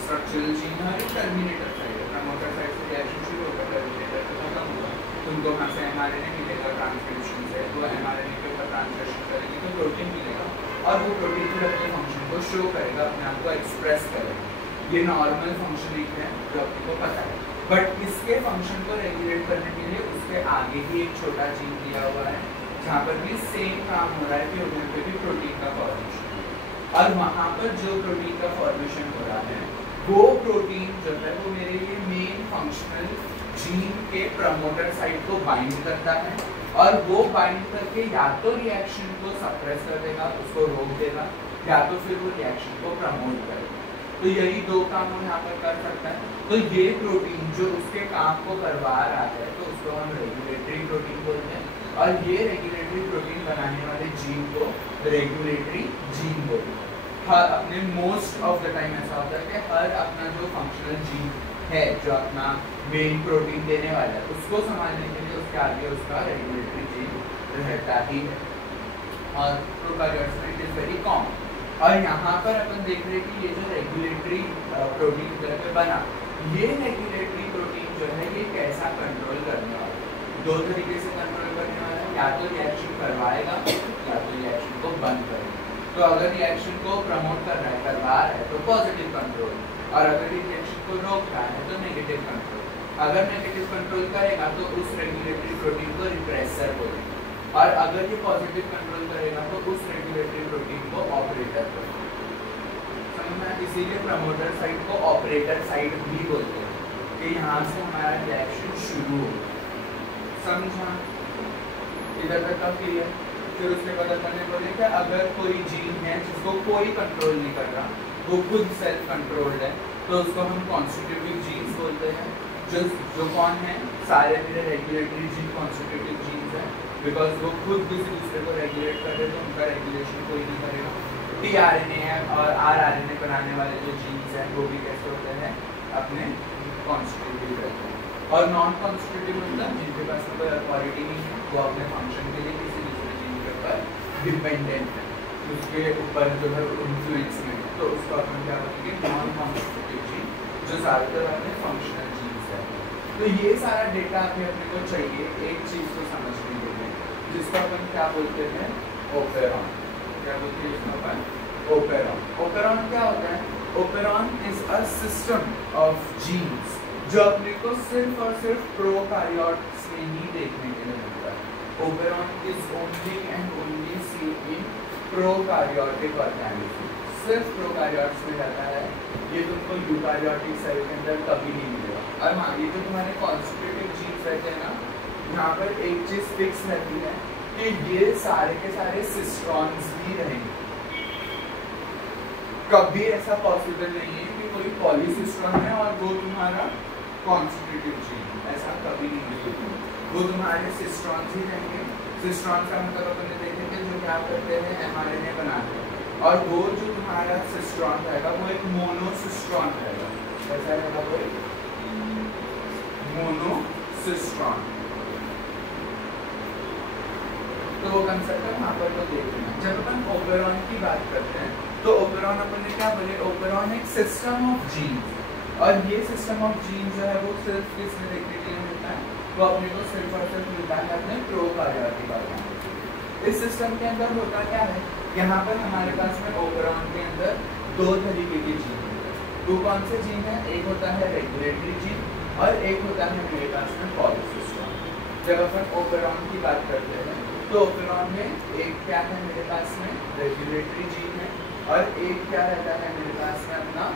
स्ट्रक्चरल जीन है, एक टर्मिनेटर साइट है। प्रमोटर साइट से रिएक्शन शुरू होगा, टर्मिनेटर से खत्म होगा, तुमको वहाँ से एमआरएनए मिलेगा ट्रांसक्रिप्शन से, तो एमआरएनए के ऊपर ट्रांसलेशन करेंगे तो प्रोटीन मिलेगा, और वो प्रोटीन फिर अपने फंक्शन को शो करेगा, अपने आप को एक्सप्रेस करेगा। ये नॉर्मल फंक्शनिंग है जो अपने को पता है, बट इसके फंक्शन को रेगुलेट करने के लिए उसके आगे ही एक छोटा जीन दिया हुआ है जहाँ पर भी सेम काम हो रहा है कि उधर पे भी प्रोटीन का फॉर्मेशन, और वहाँ पर जो प्रोटीन का फॉर्मेशन हो रहा है वो प्रोटीन जो है वो मेरे लिए मेन फंक्शनल जीन के प्रमोटर साइट को बाइंड करता है और वो बाइंड करके या तो रिएक्शन को सप्रेस कर देगा, उसको रोक देगा, या तो फिर वो रिएक्शन को प्रमोट करेगा। तो यही दो काम वो यहाँ पर कर सकता है। तो ये प्रोटीन जो उसके काम को करवा रहा है तो उसको हम रेगुलेटरी प्रोटीन बोलते हैं और ये रेगुलेटरी प्रोटीन बनाने वाले जीन को रेगुलेटरी जीन बोलते हैं। हर अपने मोस्ट ऑफ द टाइम ऐसा होता है कि हर अपना जो फंक्शनल जीन है, जो अपना मेन प्रोटीन देने वाला है, उसको संभालने के लिए उसके आगे उसका रेगुलेटरी जीन रहता ही है और प्रोकैरियोट्स में इट इज वेरी कॉमन। और यहाँ पर अपन देख रहे हैं कि ये जो रेगुलेटरी प्रोटीन करके बना, ये रेगुलेटरी प्रोटीन जो है ये कैसा कंट्रोल करने वाला है? दो तरीके से कंट्रोल करने वाला है, या तो रिएक्शन करवाएगा या तो रिएक्शन को बंद करेगा। तो अगर रिएक्शन को प्रमोट कर रहा है, करवा रहा है तो पॉजिटिव कंट्रोल, और अगर रिएक्शन को रोक रहा है तो नेगेटिव कंट्रोल। अगर नेगेटिव कंट्रोल करेगा तो उस रेगुलेटरी प्रोटीन को रिप्रेसर बोलेंगे, और अगर ये पॉजिटिव कंट्रोल करेगा तो उस रेगुलेटरी प्रोटीन को ऑपरेटर बोलेंगे। समझना? इसीलिए प्रमोटर साइट को ऑपरेटर साइट भी बोलते हैं कि यहाँ से हमारा रिएक्शन शुरू हो। समझा? इधर तक का क्लियर? फिर उसके बाद अपन ने बोले कि अगर कोई जीन है जिसको कोई कंट्रोल नहीं कर रहा, वो खुद सेल्फ कंट्रोल्ड है, तो उसको हम कॉन्स्टिट्यूटिव जीन्स बोलते हैं। जो कौन है? सारे मेरे रेगुलेटरी जीन कॉन्स्टिट्यूटिव जीन्स हैं, बिकॉज वो खुद किसी दूसरे को रेगुलेट कर रहे, तो उनका रेगुलेशन कोई नहीं करेगा। टीआरएनए है और आरआरएनए बनाने वाले जो जीन्स हैं वो भी कैसे होते हैं? अपने कॉन्स्टिट्यूटिव रहते हैं। और नॉन कॉन्स्टिट्यूटिव मतलब जिनके पास कोई अथॉरिटी नहीं है, वो अपने फंक्शन के लिए किसी दूसरे जीन के ऊपर डिपेंडेंट है, उसके ऊपर जो है इन्फ्लुएंस में, तो उसको अपन क्या बोलेंगे? नॉन कॉन्स्टिट्यूटिव जीन, जो ज़्यादातर अपने फंक्शनल जीन्स है। तो ये सारा डेटा अभी अपने को चाहिए एक चीज़ को समझने के लिए, जिसको अपन क्या बोलते हैं? ओपेरॉन। क्या बोलते हैं इसको अपन? ओपेरॉन। ओपेरॉन क्या होता है? Operon is a system of genes जो अपने को सिर्फ और सिर्फ प्रोकैरियोट्स में ही देखने के लिए मिलता है। Operon is only and only seen in prokaryotic organism, सिर्फ प्रोकैरियोट्स में रहता है। ये तुमको यूकैरियोटिक सेल के अंदर कभी नहीं मिलेगा। और हाँ, ये जो तुम्हारे कॉन्स्टिट्यूटिव जीन्स रहते हैं ना, यहाँ पर एक चीज फिक्स रहती है कि ये सारे के सारे सिस्ट्रॉन्स ही रहेंगे। कभी ऐसा पॉसिबल नहीं है कि कोई पॉलीसिस्ट्रॉन है और वो तुम्हारा कॉन्स्टिट्यूटिव जीन, ऐसा कभी नहीं है। वो तुम्हारे सिस्ट्रॉन्स ही रहेंगे। सिस्ट्रॉन का मतलब अपन ने देखे थे जो क्या करते हैं? एमआरएनए बनाते हैं, और वो जो तुम्हारा सिस्ट्रॉन रहेगा वो एक मोनोसिस्ट्रॉन रहेगा। कैसा रहेगा? वो एक मोनोसिस्ट्रॉन। तो वो कंसेप्ट है वहाँ पर तो देख लेना। जब अपन ओपेरॉन की बात करते हैं तो ओपेरॉन अपन ने क्या बोले? ओपेरॉन एक सिस्टम ऑफ जीन्स, और ये सिस्टम ऑफ जीन जो है वो सिर्फ किसमें देखने के लिए मिलता है? वो अपने को सिर्फ और सिर्फ मिलता है अपने प्रोकैरियोटिक ऑर्गेनिज्म। इस सिस्टम के अंदर होता क्या है? यहाँ पर हमारे पास में ओपेरॉन के अंदर दो तरीके के जीन हैं। वो कौन से जीन है? एक होता है रेगुलेटरी जीन और एक होता है मेरे पास में पॉलीसिस्ट्रॉन। जब अपन ओपेरॉन की बात करते हैं तो ओपेरॉन में एक क्या है मेरे पास में? रेगुलेटरी जीन है, और एक क्या रहता है मेरे पास में? अपना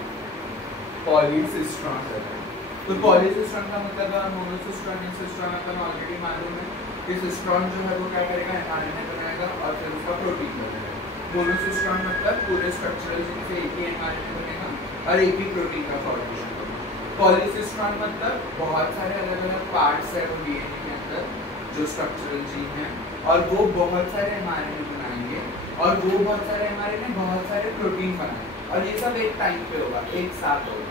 पॉलीसिस्ट्रॉन रहता है। तो पॉलीसिस्ट्रॉन का मतलब मोनोसिस्ट्रॉन, सिस्ट्रॉन अपन ऑलरेडी मालूम है कि सिस्ट्रॉन जो है वो क्या करेगा? एमआरएनए बनाएगा और फिर उसका प्रोटीन बनेगा। मोनोसिस्ट्रॉन मतलब पूरे स्ट्रक्चरल जीन से एक ही एमआरएनए बनेगा और एक ही प्रोटीन का फॉर्मेशन होगा। पॉलीसिस्ट्रॉन मतलब बहुत सारे अलग अलग पार्ट्स है वो डीएनए के अंदर जो स्ट्रक्चरल जीन है, और वो बहुत सारे एमआरएनए बनाएंगे, और वो बहुत सारे एमआरएनए बहुत सारे प्रोटीन बनाएंगे, और ये सब एक टाइम पे होगा, एक साथ होगा,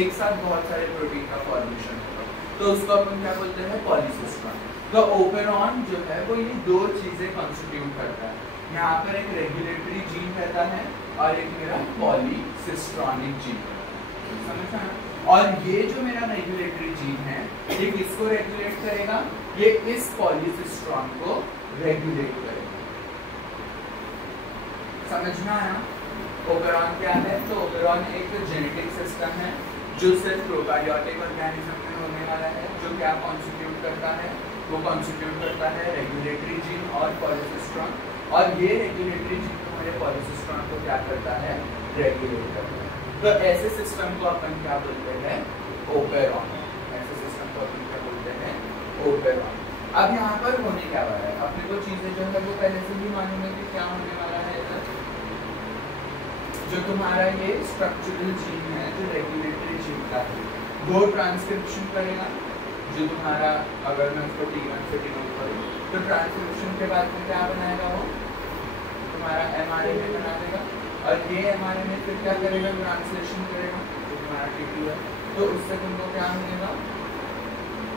एक साथ बहुत सारे प्रोटीन का फॉर्मेशन होगा। तो उसको अपन क्या बोलते हैं? पॉलीसिस्ट्रॉन। तो ओपेरॉन जो है वो ये दो चीजें कॉन्स्टिट्यूट करता है। यहाँ पर एक रेगुलेटरी जीन रहता है और एक मेरा पॉलीसिस्ट्रॉनिक जीन, समझा ना? और ये जो मेरा रेगुलेटरी जीन है ये किसको रेगुलेट करेगा? ये इस पॉलीसिस्ट्रॉन को रेगुलेट करेगा। समझना है? ओपेरॉन क्या है? तो ओपेरॉन एक जेनेटिक सिस्टम है जो सिर्फ प्रोकैरियोटिक ऑर्गेनिज्म में होने वाला है, जो क्या कॉन्स्टिट्यूट करता है? वो कॉन्स्टिट्यूट करता है रेगुलेटरी जीन और पॉलीसिस्ट्रॉन, और ये रेगुलेटरी जीन हमारे पॉलीसिस्ट्रॉन को क्या करता है? रेगुलेट करता है। तो ऐसे सिस्टम को अपन क्या बोलते हैं, ओपेरॉन। ऐसे सिस्टम को अपन क्या बोलते हैं, ओपेरॉन। अब यहाँ पर होने क्या वाला है, अपने को चीजें जो है वो पहले से भी मालूम है कि क्या होने वाला है इधर। जो तुम्हारा ये स्ट्रक्चरल जीन है, जो रेगुलेटरी जीन का है, वो ट्रांसक्रिप्शन करेगा। जो तुम्हारा, अगर मैं उसको T1 से डिनोट करूँ, तो ट्रांसक्रिप्शन के बाद में क्या बनाएगा, वो तुम्हारा mRNA बना देगा। और ये mRNA फिर क्या करेगा, ट्रांसलेशन करेगा, जो तुम्हारा T2 है। तो उससे तुमको क्या मिलेगा,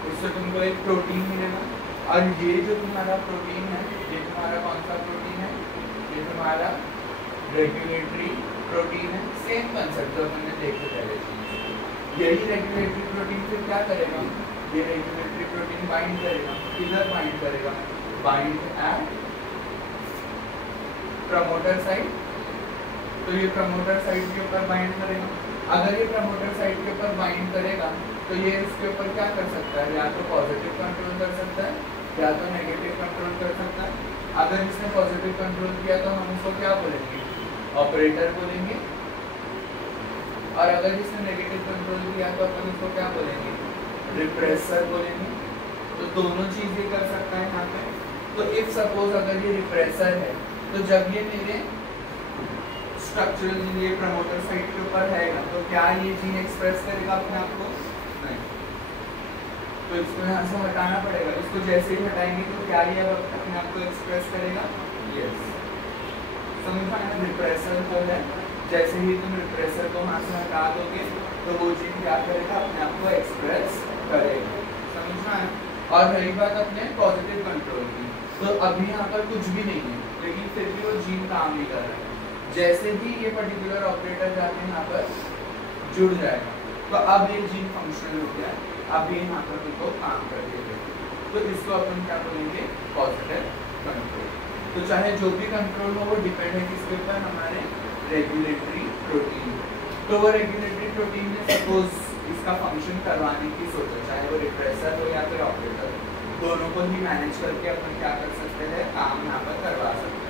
उससे तुमको एक प्रोटीन मिलेगा। और ये जो तुम्हारा प्रोटीन है, ये तुम्हारा कौन सा प्रोटीन है, ये तुम्हारा रेगुलेटरी प्रोटीन है। सेम कंसेप्ट जो हमने देखे पहले चीज। यही रेगुलेटरी प्रोटीन फिर क्या करेगा, ये रेगुलेटरी प्रोटीन बाइंड करेगा, किधर बाइंड करेगा, बाइंड एट प्रमोटर साइट। तो ये प्रमोटर साइट के ऊपर बाइंड करेगा। अगर ये प्रमोटर साइट के ऊपर बाइंड करेगा तो ये इसके ऊपर क्या कर सकता है, या तो पॉजिटिव कंट्रोल कर सकता है या तो नेगेटिव कंट्रोल कर सकता है। अगर इसने पॉजिटिव कंट्रोल किया तो हम उसको क्या बोलेंगे, ऑपरेटर बोलेंगे। और अगर इसने नेगेटिव कंट्रोल किया तो अपन उसको क्या बोलेंगे, रिप्रेसर बोलेंगे। तो दोनों चीजें कर सकता है यहाँ पे। तो इफ सपोज अगर ये रिप्रेसर है, तो जब ये मेरे स्ट्रक्चरल जीन ये प्रमोटर साइट के ऊपर है, तो क्या ये जीन एक्सप्रेस करेगा अपने आप को, नहीं। तो इसको यहाँ से हटाना पड़ेगा। इसको जैसे ही हटाएंगे तो क्या ये अब अपने आप को एक्सप्रेस करेगा, यस। समझ में आया, रिप्रेसर जो है, जैसे ही तुम रिप्रेसर को वहाँ से हटा दोगे तो वो जीन क्या करेगा, अपने आप को एक्सप्रेस करेगा। समझ में आया। और रही बात अपने पॉजिटिव कंट्रोल की, तो अभी यहाँ पर कुछ भी नहीं है, लेकिन फिर भी वो जीन काम नहीं कर रहा है। जैसे ही ये पर्टिकुलर ऑपरेटर जाके यहाँ पर जुड़ जाएगा तो अब ये जीन फंक्शनल हो गया, अब ये यहाँ पर उनको काम कर देगा। तो इसको अपन क्या बोलेंगे, पॉजिटिव कंट्रोल। तो चाहे जो भी कंट्रोल हो वो डिपेंड है किसके ऊपर, हमारे रेगुलेटरी प्रोटीन। तो वो रेगुलेटरी प्रोटीन ने सपोज इसका फंक्शन करवाने की सोचा, चाहे वो रिप्रेसर हो या फिर ऑपरेटर हो, दोनों को ही मैनेज करके अपन क्या कर सकते हैं, काम यहाँ पर करवा सकते हैं।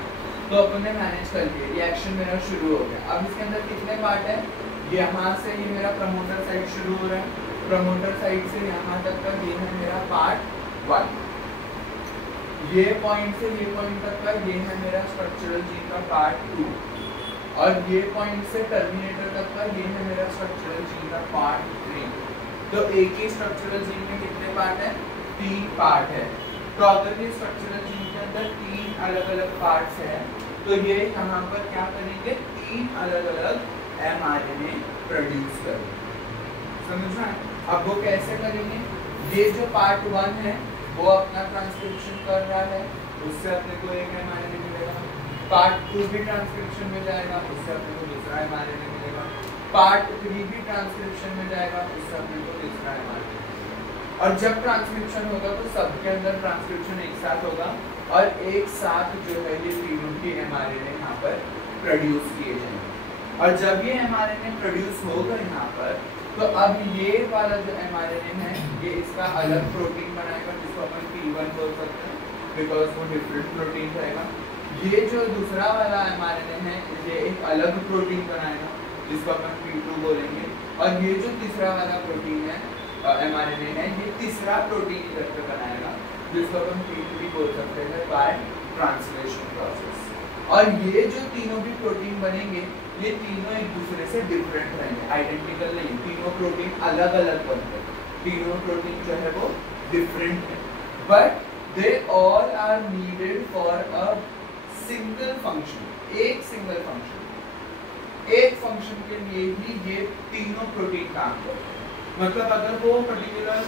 तो अपन ने मैनेज कर लिया, रिएक्शन मेरा शुरू हो गया। अब इसके अंदर कितने पार्ट है, यहाँ से ये मेरा प्रमोटर साइड शुरू हो रहा है, प्रमोटर साइड से यहाँ तक का ये है मेरा पार्ट 1। ये पॉइंट से ये पॉइंट तक का ये है मेरा स्ट्रक्चरल जीन का पार्ट 2। और ये पॉइंट से टर्मिनेटर तक का ये है मेरा स्ट्रक्चरल जीन का पार्ट 3। तो एक ही स्ट्रक्चरल जीन में कितने पार्ट है, 3 पार्ट है। तो अगर ये स्ट्रक्चरल जीन के अंदर 3 अलग अलग पार्ट्स है, तो ये यहाँ पर क्या करेंगे, 3 अलग अलग mRNA प्रोड्यूस करेंगे। समझ में? अब वो कैसे करेंगे, ये जो पार्ट 1 है वो अपना ट्रांसक्रिप्शन कर रहा है, उससे अपने को एक mRNA मिलेगा। पार्ट 2 भी ट्रांसक्रिप्शन में जाएगा, उससे अपने को दूसरा mRNA मिलेगा। पार्ट 3 भी ट्रांसक्रिप्शन में जाएगा, उससे अपने को तीसरा mRNA। और जब ट्रांसक्रिप्शन होगा तो सबके अंदर ट्रांसक्रिप्शन एक साथ होगा और एक साथ जो है ये तीनों की mRNA यहाँ पर प्रोड्यूस किए जाएंगे। और जब ये mRNA प्रोड्यूस होगा यहाँ पर, तो अब ये वाला जो mRNA है ये इसका अलग प्रोटीन बनाएगा, जिसको अपन P1 बोल सकते हैं, बिकॉज वो डिफरेंट प्रोटीन रहेगा। ये जो दूसरा वाला mRNA है ये एक अलग प्रोटीन बनाएगा, जिसको अपन P2 बोलेंगे। और ये जो तीसरा वाला प्रोटीन है mRNA है, ये तीसरा प्रोटीन इधर पे बनाएगा, जिसको हम P3 बोल सकते हैं बाय ट्रांसलेशन प्रोसेस। और ये जो तीनों भी प्रोटीन बनेंगे, ये तीनों एक दूसरे से डिफरेंट रहेंगे, आइडेंटिकल नहीं। तीनों प्रोटीन अलग अलग बनते हैं, तीनों प्रोटीन जो है वो डिफरेंट है, but they all are needed for a single function. एक सिंगल फंक्शन, एक फंक्शन के लिए ही ये तीनों प्रोटीन काम करते हैं। मतलब अगर वो पर्टिकुलर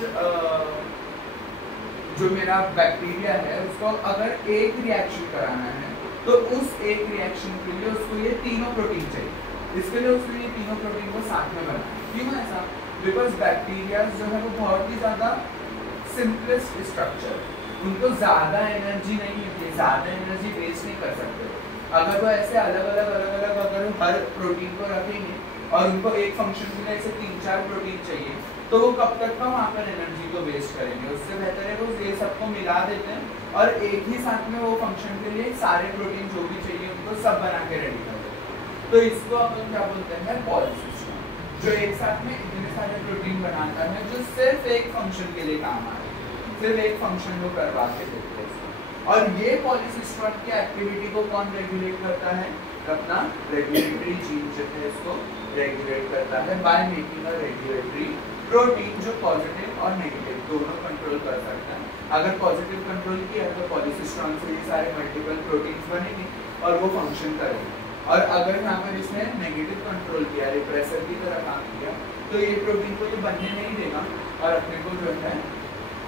जो मेरा बैक्टीरिया है उसको अगर एक रिएक्शन कराना है, तो उस एक रिएक्शन के लिए उसको ये तीनों प्रोटीन चाहिए। इसके लिए उसको ये तीनों प्रोटीन को साथ में बनाना है। क्यों ऐसा? बिकॉज बैक्टीरिया जो है वो बहुत ही ज़्यादा सिंपलेस्ट स्ट्रक्चर, उनको ज़्यादा एनर्जी नहीं है, ज़्यादा एनर्जी वेस्ट नहीं कर सकते। अगर वो ऐसे अलग अलग अगर हर प्रोटीन को रखेंगे और उनको एक फंक्शन के लिए ऐसे 3-4 प्रोटीन चाहिए, तो वो कब तक का वहाँ पर एनर्जी को वेस्ट करेंगे। उससे बेहतर है वो ये सबको मिला देते हैं और एक ही साथ में वो फंक्शन के लिए सारे प्रोटीन जो भी चाहिए उनको सब बना के रेडी कर देते हैं। तो इसको अपन क्या बोलते हैं, पॉलीसिस्टम। जो एक साथ में इतने सारे प्रोटीन बनाता है जो सिर्फ एक फंक्शन के लिए काम आ रहे हैं, सिर्फ एक फंक्शन को करवा के देते हैं। और ये पॉलीसिस्टोन की एक्टिविटी को कौन रेगुलेट करता है? अपना रेगुलेटरी जीन जो है इसको रेगुलेट करता है by making a regulatory protein जो पॉजिटिव और नेगेटिव दोनों कंट्रोल कर सकता है। अगर पॉजिटिव कंट्रोल किया तो पॉलीसिस्टोन से ये सारे मल्टीपल प्रोटीन्स बनेंगे और वो फंक्शन करेंगे। और अगर यहाँ पर इसने नेगेटिव कंट्रोल किया, रिप्रेसर की तरह काम किया, तो ये प्रोटीन को तो बनने नहीं देगा और अपने को जो है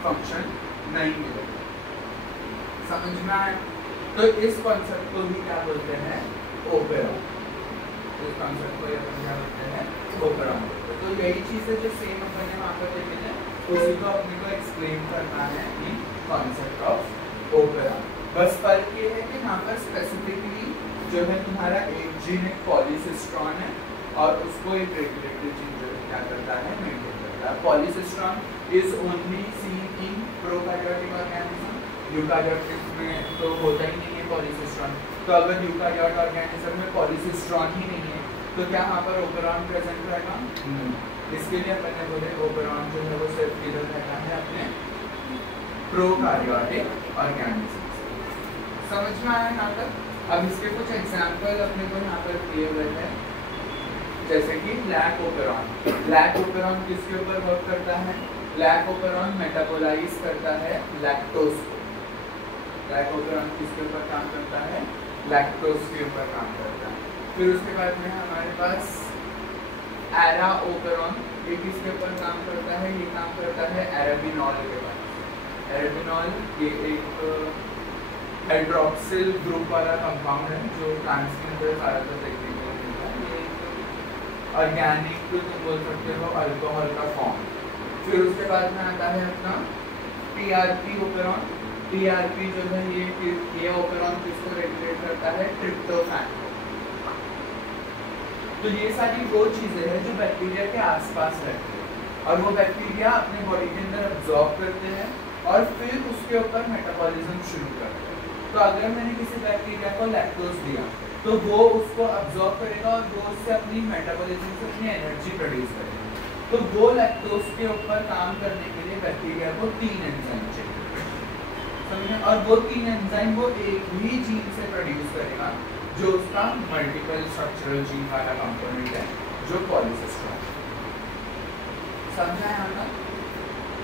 फंक्शन नहीं मिलेगा। समझ में आया? तो इस कॉन्सेप्ट को भी क्या बोलते हैं? ओपेरॉन। इस कॉन्सेप्ट को अपन क्या बोलते हैं? ओपेरॉन। तो यही चीज है जो सेम अपन ने वहाँ पर देखे थे, उसी को अपने को एक्सप्लेन करना है इन कॉन्सेप्ट ऑफ ओपेरॉन। बस फर्क ये है कि यहाँ पर स्पेसिफिकली जो है तुम्हारा एक जीन एक पॉलीसिस्टोन है और उसको एक रेगुलेटरी जीन जो है क्या करता है? मेंटेन करता है। Polycistron is only seen in prokaryotic organism, eukaryotic में तो होता ही नहीं है पॉलीसिस्टोन। तो अगर यूकैरियोट ऑर्गेनिज्म में पॉलीसिस्टोन ही नहीं है तो क्या वहाँ पर ओपेरॉन प्रेजेंट रहेगा? इसके लिए अपन ने बोले ओपेरॉन जो है वो सिर्फ किधर रहता है? अपने प्रोकैरियोटिक ऑर्गेनिज्म। समझ में आया यहाँ तक? अब इसके कुछ एग्जाम्पल अपने को यहाँ पर दिए हुए हैं, जैसे कि लैक ओपेरॉन। लैक ओपेरॉन किसके ऊपर वर्क करता है? लैक ओपेरॉन मेटाबोलाइज करता है लैक्टोज को। लैक ओपेरॉन किसके ऊपर काम करता है? लैक्टोज के ऊपर काम करता है। फिर उसके बाद में हमारे पास एरा ओपेरॉन, ये किसके ऊपर काम करता है? ये काम करता है एराबिनॉल के पास। एराबिनॉल ये एक हाइड्रोक्सिल ग्रुप वाला कंपाउंड है जो प्लांट्स के अंदर ज़्यादातर देखने को मिलता है। ये ऑर्गेनिक तो तुम बोल सकते हो अल्कोहल का फॉर्म। फिर उसके बाद में आता है अपना टीआरपी ओपेरॉन। टीआरपी जो है ये ओपेरॉन किसको रेगुलेट करता है? ट्रिप्टोफैन। तो ये सारी वो चीज़ें हैं जो बैक्टीरिया के आसपास रहती है और वो बैक्टीरिया अपने बॉडी के अंदर अब्जॉर्ब करते हैं और फिर उसके ऊपर मेटाबॉलिज्म शुरू करते हैं। तो अगर मैंने किसी बैक्टीरिया को लैक्टोज दिया तो वो उसको अब्जॉर्ब करेगा और वो उससे अपनी मेटाबॉलिज्म से अपनी एनर्जी प्रोड्यूस करेगा। तो वो लैक्टोज के ऊपर काम करने के लिए बैक्टीरिया को 3 एंजाइम चाहिए, समझे? और वो 3 एंजाइम वो एक ही जीन से प्रोड्यूस करेगा जो उसका मल्टीपल स्ट्रक्चरल जीन वाला कंपोनेंट है जो पॉलीसिस्टोन। समझा यहाँ तक?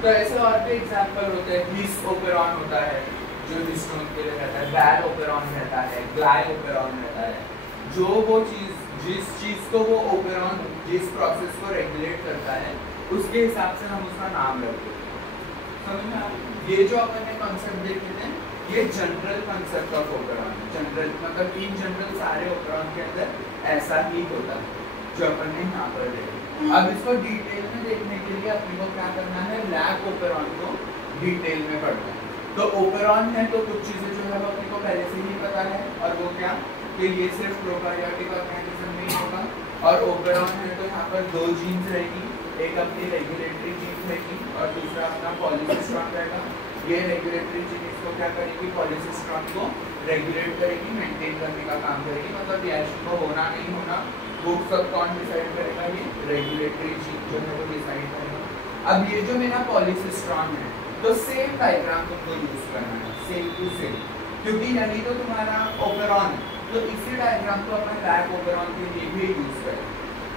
तो ऐसे और भी एग्जाम्पल होते हैं। हिस ओपेरॉन होता है जो हिस्टोन के लिए रहता है, बैल ओपेरॉन रहता है, ग्लाय ओपेरॉन रहता है। जो वो चीज जिस चीज को वो ओपेरॉन जिस प्रोसेस को रेगुलेट करता है उसके हिसाब से हम उसका नाम रखते हैं। समझना? ये जो अपन ने कॉन्सेप्ट देखे थे ये general concept of operon. General मतलब इन जनरल सारे ओपेरॉन के अंदर ऐसा ही होता है जो अपन ने यहाँ पर देखा। अब इसको डिटेल में देखने के लिए अपने को क्या करना है? लैक ओपेरॉन को डिटेल में पढ़ना है। तो ओपेरॉन है तो कुछ चीजें जो है वो अपने को पहले से ही पता है, और वो क्या कि ये सिर्फ प्रोकैरियोटिक ऑर्गेनिज्म में ही होगा। और ओपेरॉन है तो यहाँ पर 2 जीन्स रहेगी, एक अपनी रेगुलेटरी जीन रहेगी और दूसरा अपना पॉलीसिस्टोन रहेगा। ये रेगुलेटरी जीन इसको क्या करेगी? पॉलीसिस्टोन को रेगुलेट करेगी, मेंटेन करने का काम करेगी। मतलब रिएक्शन को होना नहीं होना वो सब कौन डिसाइड करेगा? ये रेगुलेटरी जीन जो है वो डिसाइड करेगा। अब ये जो मेरा पॉलीसिस्टोन है तो सेम डायग्राम तुमको यूज करना है, सेम टू सेम, क्योंकि यही तो तुम्हारा ओपेरॉन है। तो इसी डायग्राम को अपन लैक ओपेरॉन के लिए भी यूज करें।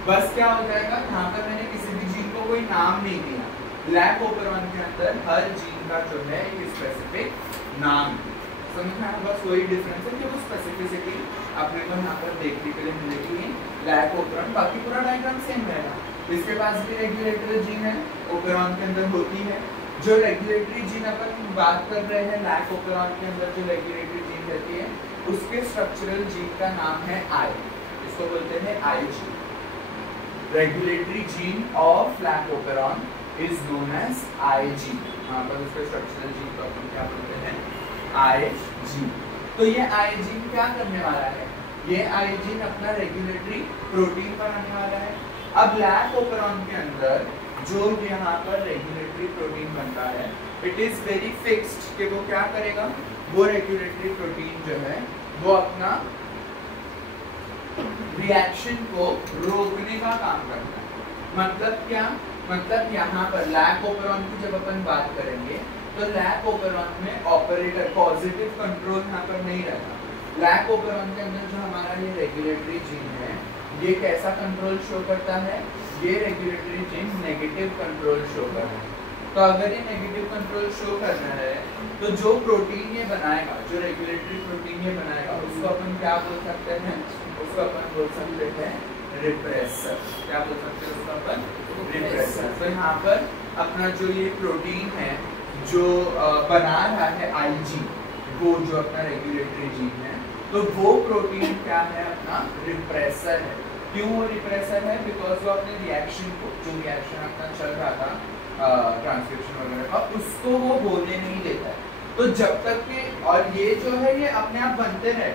बस क्या हो जाएगा? यहाँ पर मैंने किसी भी जीन को कोई नाम नहीं दिया। लैक ओपेरॉन के अंदर हर जीन का जो है एक स्पेसिफिक नाम है। समझना? बस वही डिफरेंस है कि वो स्पेसिफिसिटी अपने को यहाँ पर देखने के लिए मिलेगी लैक ओपेरॉन। बाकी पूरा डायग्राम सेम रहेगा। इसके पास भी रेगुलेटरी जीन है, ओपेरॉन के अंदर होती है। जो रेगुलेटरी जीन अपन बात कर रहे हैं लैक ओपेरॉन के अंदर जो रेगुलेटरी जीन रहती है उसके स्ट्रक्चरल जीन का नाम है आई। इसको बोलते हैं I gene. Regulatory gene of lac operon is known as I gene. यहाँ पर उसके स्ट्रक्चरल जीन को अपन क्या बोलते हैं? I gene. तो ये आई जीन क्या करने वाला है? ये आई जीन अपना रेगुलेटरी प्रोटीन बनाने वाला है। अब लैक ओपेरॉन के अंदर जो यहाँ पर रेगुलेटरी प्रोटीन बनता है इट इज वेरी फिक्स्ड कि वो क्या करेगा? वो रेगुलेटरी प्रोटीन जो है वो अपना रिएक्शन को रोकने का काम करता है। मतलब क्या, मतलब यहाँ पर लैक ओपेरॉन की जब अपन बात करेंगे तो लैक ओपेरॉन में ऑपरेटर पॉजिटिव कंट्रोल यहाँ पर नहीं रहता। लैक ओपेरॉन के अंदर जो हमारा ये रेगुलेटरी जीन है ये कैसा कंट्रोल शो करता है, ये regulatory gene negative control show कर रहा है। तो अगर ये नेगेटिव कंट्रोल शो कर रहा है तो जो प्रोटीन ये बनाएगा, जो रेगुलेटरी प्रोटीन ये बनाएगा उसको अपन क्या बोल सकते हैं, उसको अपन बोल सकते हैं रिप्रेसर। क्या बोल सकते हैं उसको अपन, रिप्रेसर। तो यहाँ पर अपना जो ये प्रोटीन है जो बना रहा है आईजी, वो जो अपना रेगुलेटरी जीन है, तो वो प्रोटीन क्या है अपना रिप्रेसर है। क्यों वो रिप्रेसर है, बिकॉज वो अपने रिएक्शन को, जो रिएक्शन अपना चल रहा था ट्रांसक्रिप्शन वगैरह का, उसको वो होने नहीं देता है। तो जब तक के, और ये जो है ये अपने आप बनते रहे,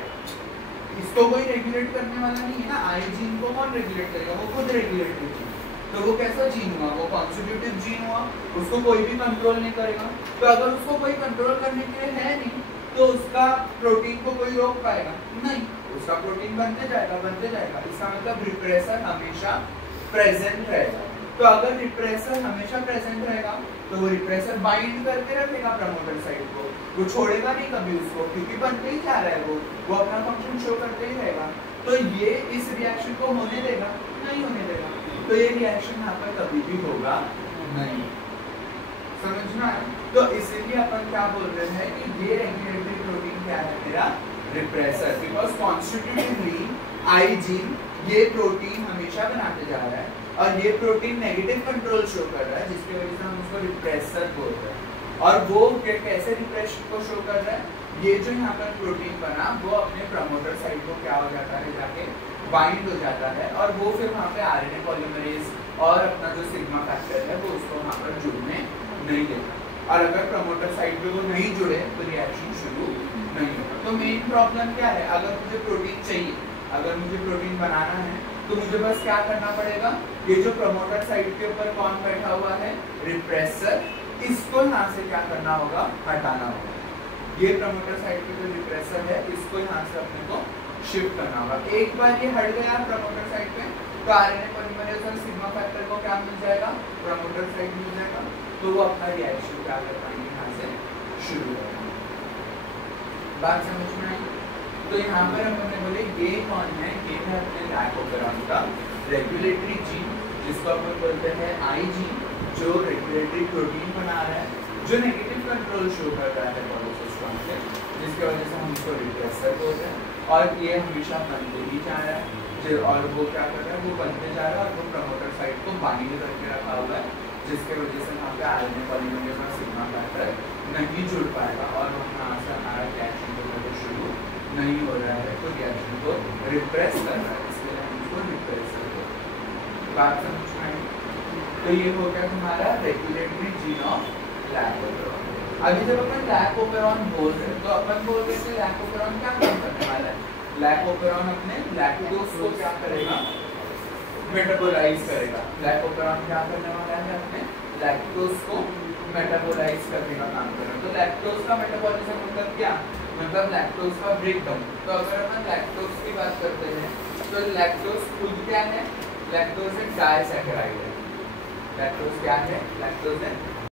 इसको कोई रेगुलेट करने वाला नहीं है ना। आई जीन को कौन रेगुलेट करेगा, वो खुद रेगुलेटरी जीन। तो वो कैसा जीन हुआ, वो कॉन्स्टिट्यूटिव जीन हुआ, उसको कोई भी कंट्रोल नहीं करेगा। तो अगर उसको कोई कंट्रोल करने के लिए है नहीं तो उसका प्रोटीन को कोई रोक पाएगा नहीं, उसका प्रोटीन बनते जाएगा बनते जाएगा। इसका मतलब रिप्रेसर हमेशा प्रेजेंट रहेगा। तो अगर रिप्रेसर हमेशा प्रेजेंट रहेगा तो वो रिप्रेसर बाइंड करके रखेगा प्रमोटर साइट को, वो छोड़ेगा नहीं कभी उसको, क्योंकि बनते ही जा रहा है, वो अपना फंक्शन शो करते ही रहेगा। तो ये इस रिएक्शन को होने देगा नहीं, होने देगा। तो ये रिएक्शन यहाँ पर कभी भी होगा नहीं, समझना है। तो इसीलिए अपन क्या बोल रहे हैं कि ये रेगुलेटरी प्रोटीन क्या है मेरा, repressor. Because constitutively I gene ये प्रोटीन हमेशा बनाते जा रहा है और ये प्रोटीन नेगेटिव कंट्रोल शो कर रहा है, जिसकी वजह से हम उसको रिप्रेसर बोल रहे हैं। और वो कैसे रिप्रेशन को शो कर रहा है, ये जो यहाँ पर प्रोटीन बना वो अपने प्रमोटर साइट को क्या हो जाता है, जाके बाइंड हो जाता है और वो फिर वहाँ पे आरएनए पॉलीमरेज और अपना जो सिग्मा फैक्टर है वो उसको वहाँ पर जुड़ने नहीं देता। और अगर प्रमोटर साइट पे वो नहीं जुड़े तो रिएक्शन शुरू नहीं होगा। तो मेन प्रॉब्लम क्या है, अगर मुझे प्रोटीन चाहिए, अगर मुझे प्रोटीन बनाना है तो मुझे बस क्या करना पड़ेगा, ये जो प्रमोटर साइट के ऊपर कौन बैठा हुआ है, रिप्रेसर, इसको यहाँ से क्या करना होगा, हटाना होगा। ये प्रमोटर साइट पे जो रिप्रेसर है इसको यहाँ से अपने को शिफ्ट करना होगा। एक बार ये हट गया प्रमोटर साइट पे तो आरएनए पॉलीमरेज और सिग्मा फैक्टर को क्या मिल जाएगा, प्रमोटर साइट मिल जाएगा। तो वो अपना रिएक्शन क्या कर पाएंगे, यहाँ से शुरू होगा। बात समझ में आई। तो यहाँ पर हमने बोले ये कौन है, ये है अपने लैक ओपेरॉन का रेगुलेटरी जीन, जिसको अपन बोलते हैं आई जीन, जो रेगुलेटरी प्रोटीन बना रहा है, जो नेगेटिव कंट्रोल शो कर रहा है पॉलीसिस्टम से, जिसकी वजह से हम उसको रिप्रेसर बोलते हैं। और ये हमेशा बनते ही जा रहा है, और वो क्या कर रहा है, वो बनते जा रहा है और वो प्रमोटर साइट को बाइंड करके रखा हुआ है, जिसके वजह से वहाँ पे आरएनए पॉलीमरेज और सिग्मा फैक्टर नहीं जुड़ पाएगा और वहाँ से हमारा रिएक्शन को शुरू नहीं हो रहा है, तो रिएक्शन को रिप्रेस कर रहा है, इसलिए हम इसको रिप्रेसर बोलते हैं। बात समझ में आई। तो ये हो गया तुम्हारा regulatory gene of lac operon. अभी जब अपन लैक ओपेरॉन बोल रहे हैं तो अपन बोल रहे थे लैक ओपेरॉन क्या काम करने वाला है, लैक ओपेरॉन अपने लैक्टोज को क्या करेगा, मेटाबोलाइज करेगा। लैक ओपेरॉन क्या करने वाला है, अपने लैक्टोज को मेटाबोलाइज करने का काम करेगा। तो लैक्टोज का मेटाबॉलिज्म मतलब क्या, मतलब लैक्टोज का ब्रेकडाउन। तो अगर अपन लैक्टोज की बात करते हैं तो लैक्टोज खुद क्या है, लैक्टोज एक डाइसैकेराइड है। लैक्टोज क्या है, लैक्टोज है